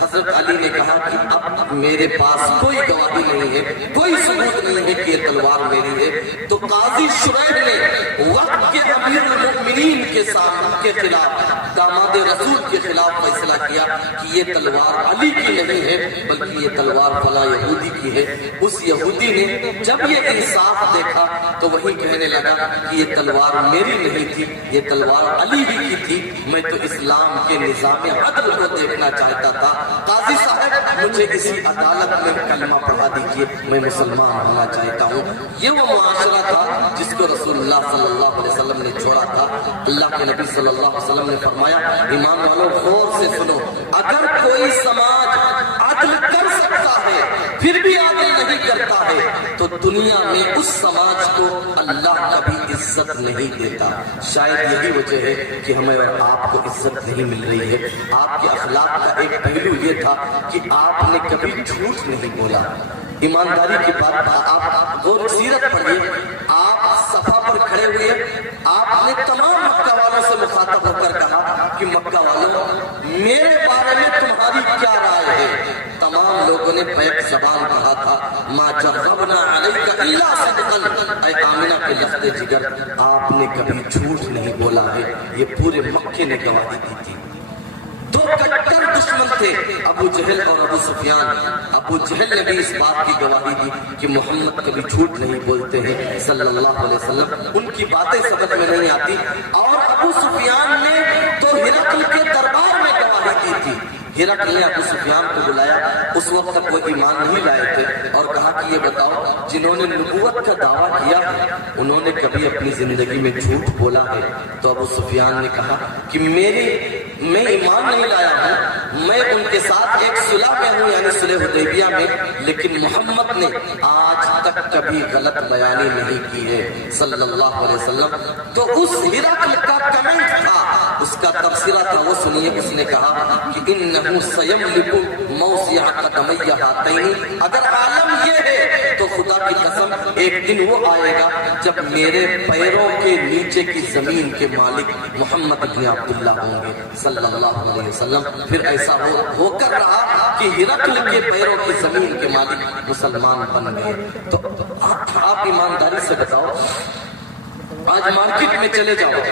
حضرت علی نے کہا کہ اب میرے پاس کوئی گواہی نہیں ہے، کوئی ثبوت نہیں ہے کہ یہ تلوار میری ہے. تو قاضی شریح نے وقت کے امیر المؤمنین کے خلاف، داماد رسول کے خلاف فیصلہ کیا کہ یہ تلوار علی کی نہیں ہے بلکہ یہ تلوار فلاں یہودی کی ہے. اس یہودی نے جب یہ انصاف دیکھا تو وہی کہنے لگا کہ یہ تلوار میری نہیں تھی، یہ تلوار علی ہی کی تھی. میں تو اسلام کے نظام عدل کو دیکھنا چاہتا تھا. قاضی صاحب مجھے اسی عدالت میں کلمہ پڑھا دیجیے، میں مسلمان ہونا چاہتا ہوں. یہ وہ معاشرہ تھا جس کو رسول اللہ صلی اللہ علیہ وسلم نے چھوڑا تھا. اللہ کے نبی صلی اللہ علیہ وسلم نے فرمایا ایمان والوں غور سے سنو، اگر کوئی سماج عدل کر سکتا ہے پھر بھی عدل نہیں کرتا ہے تو دنیا میں اس سماج کو اللہ کبھی عزت نہیں دیتا. شاید یہی وجہ ہے کہ ہمیں اور آپ کو عزت نہیں مل رہی ہے. آپ کے اخلاق کا ایک پہلو یہ تھا کہ آپ نے کبھی جھوٹ نہیں بولا. ایمانداری کی بات آپ غور سیرت پڑھیے. آپ صفا پر کھڑے ہوئے، آپ نے تمام مکہ والوں سے مخاطب ہو کر کہا کہ مکہ والوں میرے بارے میں تمہاری کیا رائے ہے؟ تمام لوگوں نے بیک زبان کہا تھا ما جربنا علیک الا صدقا. اے آمنہ کے لخت جگر آپ نے کبھی جھوٹ نہیں بولا ہے. یہ پورے مکے نے گواہی دی تھی. دو کٹر دشمن تھے، ابو جہل اور ابو سفیان. ابو جہل نے بھی اس بات کی گواہی دی کہ محمد کبھی جھوٹ نہیں بولتے ہیں صلی اللہ علیہ وسلم، ان کی باتیں سمجھ میں نہیں آتی. اور ابو سفیان نے تو ہرقل کے دربار میں گواہی دی تھی ہرقل نے ابو سفیان کو بلایا، اس وقت تک وہ ایمان نہیں لائے تھے، اور کہا کہ یہ بتاؤ جنہوں نے نبوت کا دعویٰ کیا ہے انہوں نے کبھی اپنی زندگی میں جھوٹ بولا ہے؟ تو ابو سفیان نے کہا کہ میں ایمان نہیں لایا ہوں، میں ان کے ساتھ ایک صلح میں ہوں، یعنی صلح حدیبیہ میں، لیکن محمد نے آج تک کبھی غلط بیانی نہیں کی ہے صلی اللہ علیہ وسلم۔ تو اس ہرقل کا کمنٹ تھا، اس کا تبصرہ تھا، وہ سنیے۔ اس نے کہا کہ انہ سیملک موضع قدمی ہاتین، اگر عالم یہ ہے تو خدا کی قسم ایک دن وہ آئے گا جب میرے پیروں کے نیچے کی زمین کے مالک محمد بن عبداللہ ہوں گے صلی اللہ علیہ وسلم۔ پھر ایسا ہو کر رہا کہ ہرقل کے پیروں کی زمین کے مالک مسلمان بن گئے۔ تو آپ ایمانداری سے بتاؤ، آج مارکیٹ میں چلے جاؤ،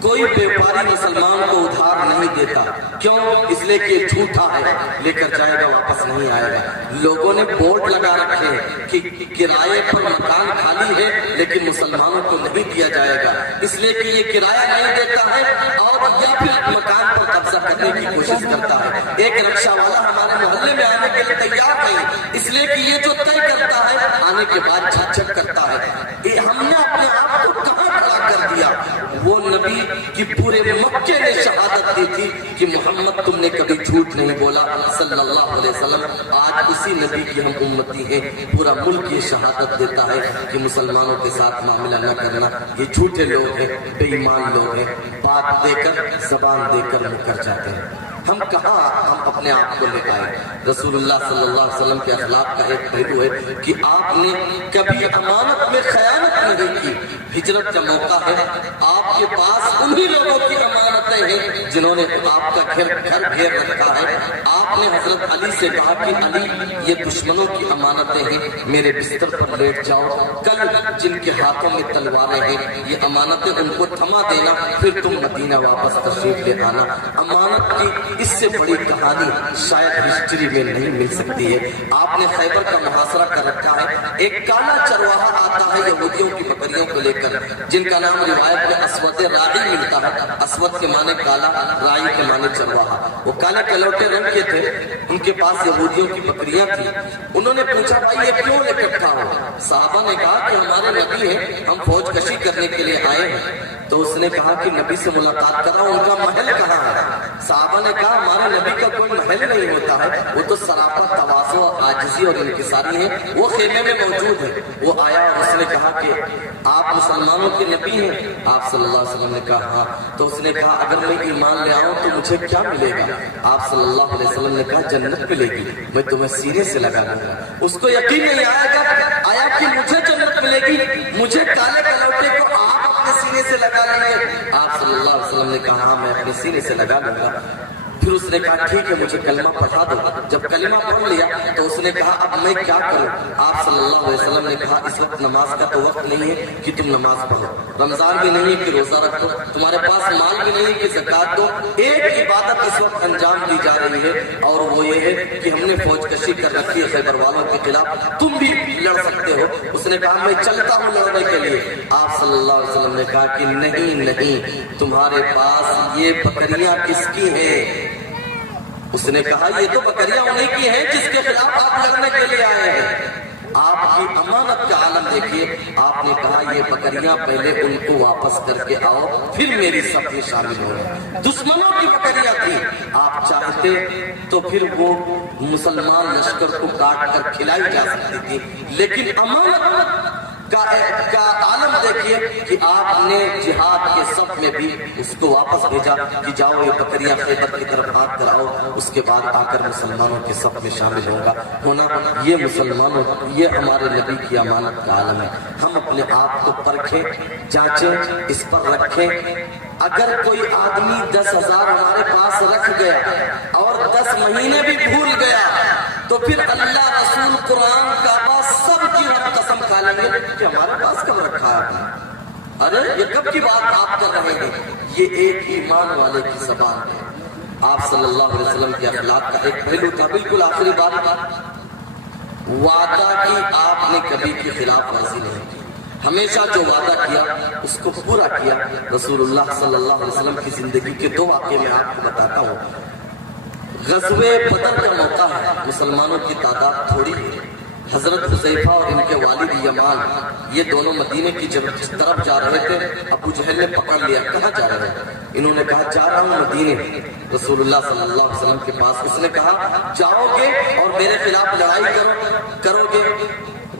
کوئی بیوپاری مسلمان کو ادھار نہیں دیتا، کیوں؟ اس لیے کہ جھوٹا ہے، لے کر جائے گا واپس نہیں آئے گا۔ لوگوں نے بورڈ لگا رکھے ہیں کہ کرائے پر مکان خالی ہے لیکن مسلمانوں کو نہیں دیا جائے گا، اس لیے کہ یہ کرایہ نہیں دیتا ہے اور یا پھر مکان پر قبضہ کرنے کی کوشش کرتا ہے۔ ایک رکشہ والا ہمارے محلے میں آنے کے لیے تیار نہیں، اس لیے کہ یہ جو طے کرتا ہے آنے کے بعد جھک کرتا ہے۔ ہم نے اپنے آپ کو کہاں کھڑا کر دیا؟ وہ نبی کہ پورے مکے نے شہادت دی تھی کہ محمد تم نے کبھی جھوٹ نہیں بولا صلی اللہ علیہ وسلم۔ آج اسی نبی کی ہم امتی ہیں، پورا ملک یہ شہادت دیتا ہے کہ مسلمانوں کے ساتھ معاملہ نہ کرنا، یہ جھوٹے لوگ ہیں، بے ایمان لوگ ہیں، بات دے کر زبان دے کر مکر جاتے ہیں۔ ہم کہاں ہم اپنے آپ کو لے آئے؟ رسول اللہ صلی اللہ علیہ وسلم کے اخلاق کا ایک پہلو ہے کہ آپ نے کبھی امانت میں خیانت نہیں کی۔ ہجرت کا موقع ہے، آپ کے پاس انہی لوگوں کی امانتیں ہیں جنہوں نے آپ کا گھر گھیر رکھا ہے۔ آپ نے حضرت علی سے کہا کہ علی یہ دشمنوں کی امانتیں ہیں، میرے بستر پر لیٹ جاؤ، کل جن کے ہاتھوں میں تلواریں ہیں یہ امانتیں ان کو تھما دینا، پھر تم مدینہ واپس تشریف لے آنا۔ امانت کی اس سے بڑی کہانی شاید ہسٹری میں نہیں مل سکتی ہے۔ آپ نے خیبر کا محاصرہ کر رکھا ہے، ایک کالا چرواہا آتا ہے یہودیوں کی بکریوں کو لے کر، جن کا نام روایت میں اسود راعی ملتا ہے۔ اسود کے معنی کالا، راعی کے معنی چرواہا۔ وہ کالے کلوٹے رنگ کے تھے، ان کے پاس یہودیوں کی بکریاں تھیں۔ انہوں نے پوچھا بھائی یہ کیوں اکٹھا ہو؟ صحابہ نے کہا کہ ہمارے نبی ہیں، ہم فوج کشی کرنے کے لیے آئے ہیں۔ تو اس نے کہا کہ نبی سے ملاقات کرا، ان کا محل کہاں ہے؟ صحابہ نے کہا ہمارے نبی کا کوئی محل نہیں ہوتا ہے، وہ تو سراپا تواضع، عاجزی اور انکساری ہے، وہ خیمے میں موجود ہے۔ وہ آیا اور اس نے کہا کہ آپ مسلمانوں کے نبی ہیں؟ آپ صلی اللہ علیہ وسلم نے کہا ہاں۔ تو اس نے کہا اگر میں ایمان لے آؤں تو مجھے کیا ملے گا؟ آپ صلی اللہ علیہ وسلم نے کہا جنت ملے گی، میں تمہیں سینے سے لگا دوں گا۔ اس کو یقین نہیں آیا کہ مجھے جنت ملے گی، مجھے کالے کلوٹے کو آپ اپنے سینے سے لگا لیں گے؟ آپ صلی اللہ علیہ وسلم نے کہا ہاں میں اپنے سینے سے لگا لوں گا۔ پھر اس نے کہا ٹھیک ہے مجھے کلمہ پڑھا دو۔ جب کلمہ پڑھ لیا تو اس نے کہا اب میں کیا کروں؟ آپ صلی اللہ علیہ وسلم نے کہا اس وقت نماز کا تو وقت نہیں ہے کہ تم نماز پڑھو، رمضان بھی نہیں ہے کہ روزہ رکھو، تمہارے پاس مال بھی نہیں ہے کہ زکات دو۔ ایک عبادت اس وقت انجام دی جا رہی ہے اور وہ یہ ہے کہ ہم نے فوج کشی کر رکھی ہے خیبر والوں کے خلاف، تم بھی لڑ سکتے ہو۔ اس نے کہا میں چلتا ہوں لڑنے کے لیے۔ آپ صلی اللہ علیہ وسلم نے کہا کہ نہیں، تمہارے پاس یہ بکریاں کس کی ہیں؟ اس نے کہا یہ تو بکریاں انہیں کی ہیں جس کے خلاف آپ لڑنے کے لیے آئے ہیں۔ آپ کی امانت کا عالم دیکھیے، آپ نے کہا یہ بکریاں پہلے ان کو واپس کر کے آؤ پھر میری صف میں شامل ہو۔ دشمنوں کی بکریاں تھی، آپ چاہتے تو پھر وہ مسلمان لشکر کو کاٹ کر کھلائی جا سکتی تھی، لیکن امانت کا عالم دیکھیے کہ آپ نے جہاد کے صف میں بھی اس کو واپس بھیجا کہ جاؤ یہ بکریاں خیبر کی طرف ہاتھ کر آؤ، اس کے بعد آ کر مسلمانوں کے صف میں شامل ہوگا ہونا۔ یہ مسلمانوں، یہ ہمارے نبی کی امانت کا عالم ہے۔ ہم اپنے آپ کو پرکھیں، جانچیں، اس پر رکھیں۔ اگر کوئی آدمی 10,000 ہمارے پاس رکھ گیا اور 10 مہینے بھی بھول گیا تو پھر اللہ، رسول، قرآن کا سب کی ہم قسم کھا لیں گے کہ ہمارے پاس کب رکھا ہے؟ ارے یہ کب کی بات آپ کر رہے ہیں؟ یہ ایک ایمان والے کی زبان ہے۔ آپ صلی اللہ علیہ وسلم کے اخلاق کا ایک پہلو تھا۔ بالکل آخری بات، وعدہ کی آپ نے کبھی کی خلاف ورزی نہیں کی، ہمیشہ جو وعدہ کیا اس کو پورا کیا۔ رسول اللہ صلی اللہ علیہ وسلم کی زندگی کے 2 واقعے میں آپ کو بتاتا ہوں۔ غزوے بدر کا موقع ہے، مسلمانوں کی تعداد تھوڑی ہے۔ حضرت حذیفہ اور ان کے والد یمان یہ دونوں مدینے کی طرف جا رہے تھے۔ ابو جہل نے پکڑ لیا، کہاں جا رہے ہیں؟ انہوں نے کہا جا رہا ہوں مدینے، رسول اللہ صلی اللہ علیہ وسلم کے پاس۔ اس نے کہا جاؤ گے اور میرے خلاف لڑائی کرو گے؟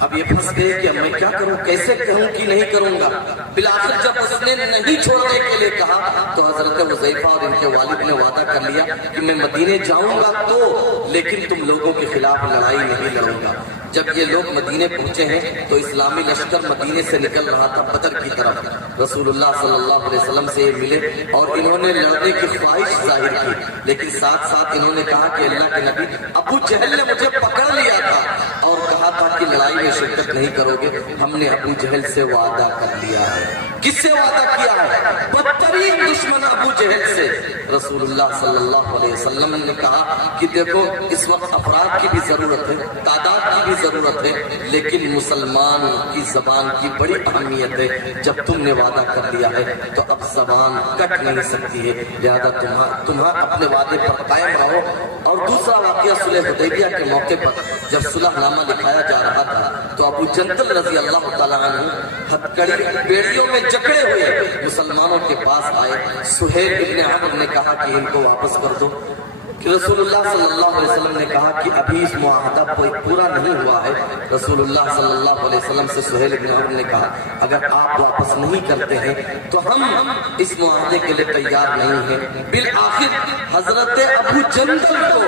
اب یہ پھنس گئے کہ اب میں کیا کروں، کیسے کہوں کہ نہیں کروں گا۔ بالآخر جب اس نے نہیں چھوڑنے کے لیے کہا تو حضرت حذیفہ اور ان کے والد نے وعدہ کر لیا کہ میں مدینے جاؤں گا تو، لیکن تم لوگوں کے خلاف لڑائی نہیں لڑوں گا۔ جب یہ لوگ مدینے پہنچے ہیں تو اسلامی لشکر مدینے سے نکل رہا تھا بدر کی طرف۔ رسول اللہ صلی اللہ علیہ وسلم سے یہ ملے اور انہوں نے لڑنے کی خواہش ظاہر کی، لیکن ساتھ ساتھ انہوں نے کہا کہ اللہ کے نبی، ابو جہل نے مجھے پکڑ لیا تھا اور کہا تھا کہ لڑائی میں شرکت نہیں کرو گے۔ ہم نے ابو جہل سے وعدہ کر لیا ہے۔ کس سے وعدہ کیا ہے؟ بدترین دشمن ابو جہل سے۔ رسول اللہ صلی اللہ علیہ وسلم نے کہا کہ دیکھو اس وقت افراد کی بھی ضرورت ہے، تعداد کی بھی ضرورت ہے، لیکن مسلمان کی زبان کی بڑی اہمیت ہے۔ جب تم نے وعدہ کر لیا ہے تو اب زبان کٹ نہیں سکتی ہے، لہذا تمہاں اپنے وعدے پر قائم رہو۔ اور دوسرا واقعہ صلح حدیبیہ کے موقع پر جب صلح نامہ لکھایا جا رہا تھا تو ابو جندل رضی اللہ تعالیٰ عنہ ہتھکڑی بیڑیوں میں جکڑے ہوئے مسلمانوں کے پاس آئے۔ سہیل ابن عمرو نے کہا کہ ان کو واپس کر دو، کہ رسول اللہ صلی اللہ علیہ وسلم نے کہا کہ ابھی اس معاہدہ پورا نہیں ہوا ہے۔ رسول اللہ صلی اللہ علیہ وسلم سے سہیل بن عمرو نے کہا اگر آپ واپس نہیں کرتے ہیں تو ہم اس معاہدے کے لیے تیار نہیں ہیں۔ بالآخر حضرت ابو جندل کو،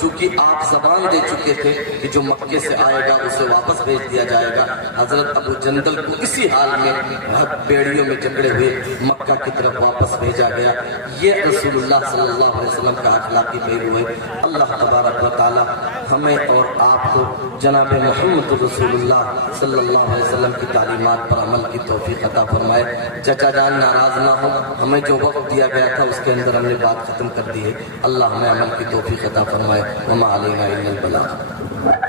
چونکہ آپ زبان دے چکے تھے کہ جو مکے سے آئے گا اسے واپس بھیج دیا جائے گا، حضرت ابو جندل کو اسی حال میں بیڑیوں میں جکڑے ہوئے مکہ کی طرف واپس بھیجا گیا۔ یہ رسول اللہ صلی اللہ علیہ وسلم کا اخلاقی پہلو ہے۔ اللہ تبارک و تعالی ہمیں اور آپ کو جناب محمد رسول اللہ صلی اللہ علیہ وسلم کی تعلیمات پر عمل کی توفیق عطا فرمائے۔ چچا جان ناراض نہ ہو، ہمیں جو وقت دیا گیا تھا اس کے اندر ہم نے بات ختم کر دی ہے۔ اللہ ہمیں عمل کی توفیق عطا فرمائے۔ وما علینا الا البلاغ۔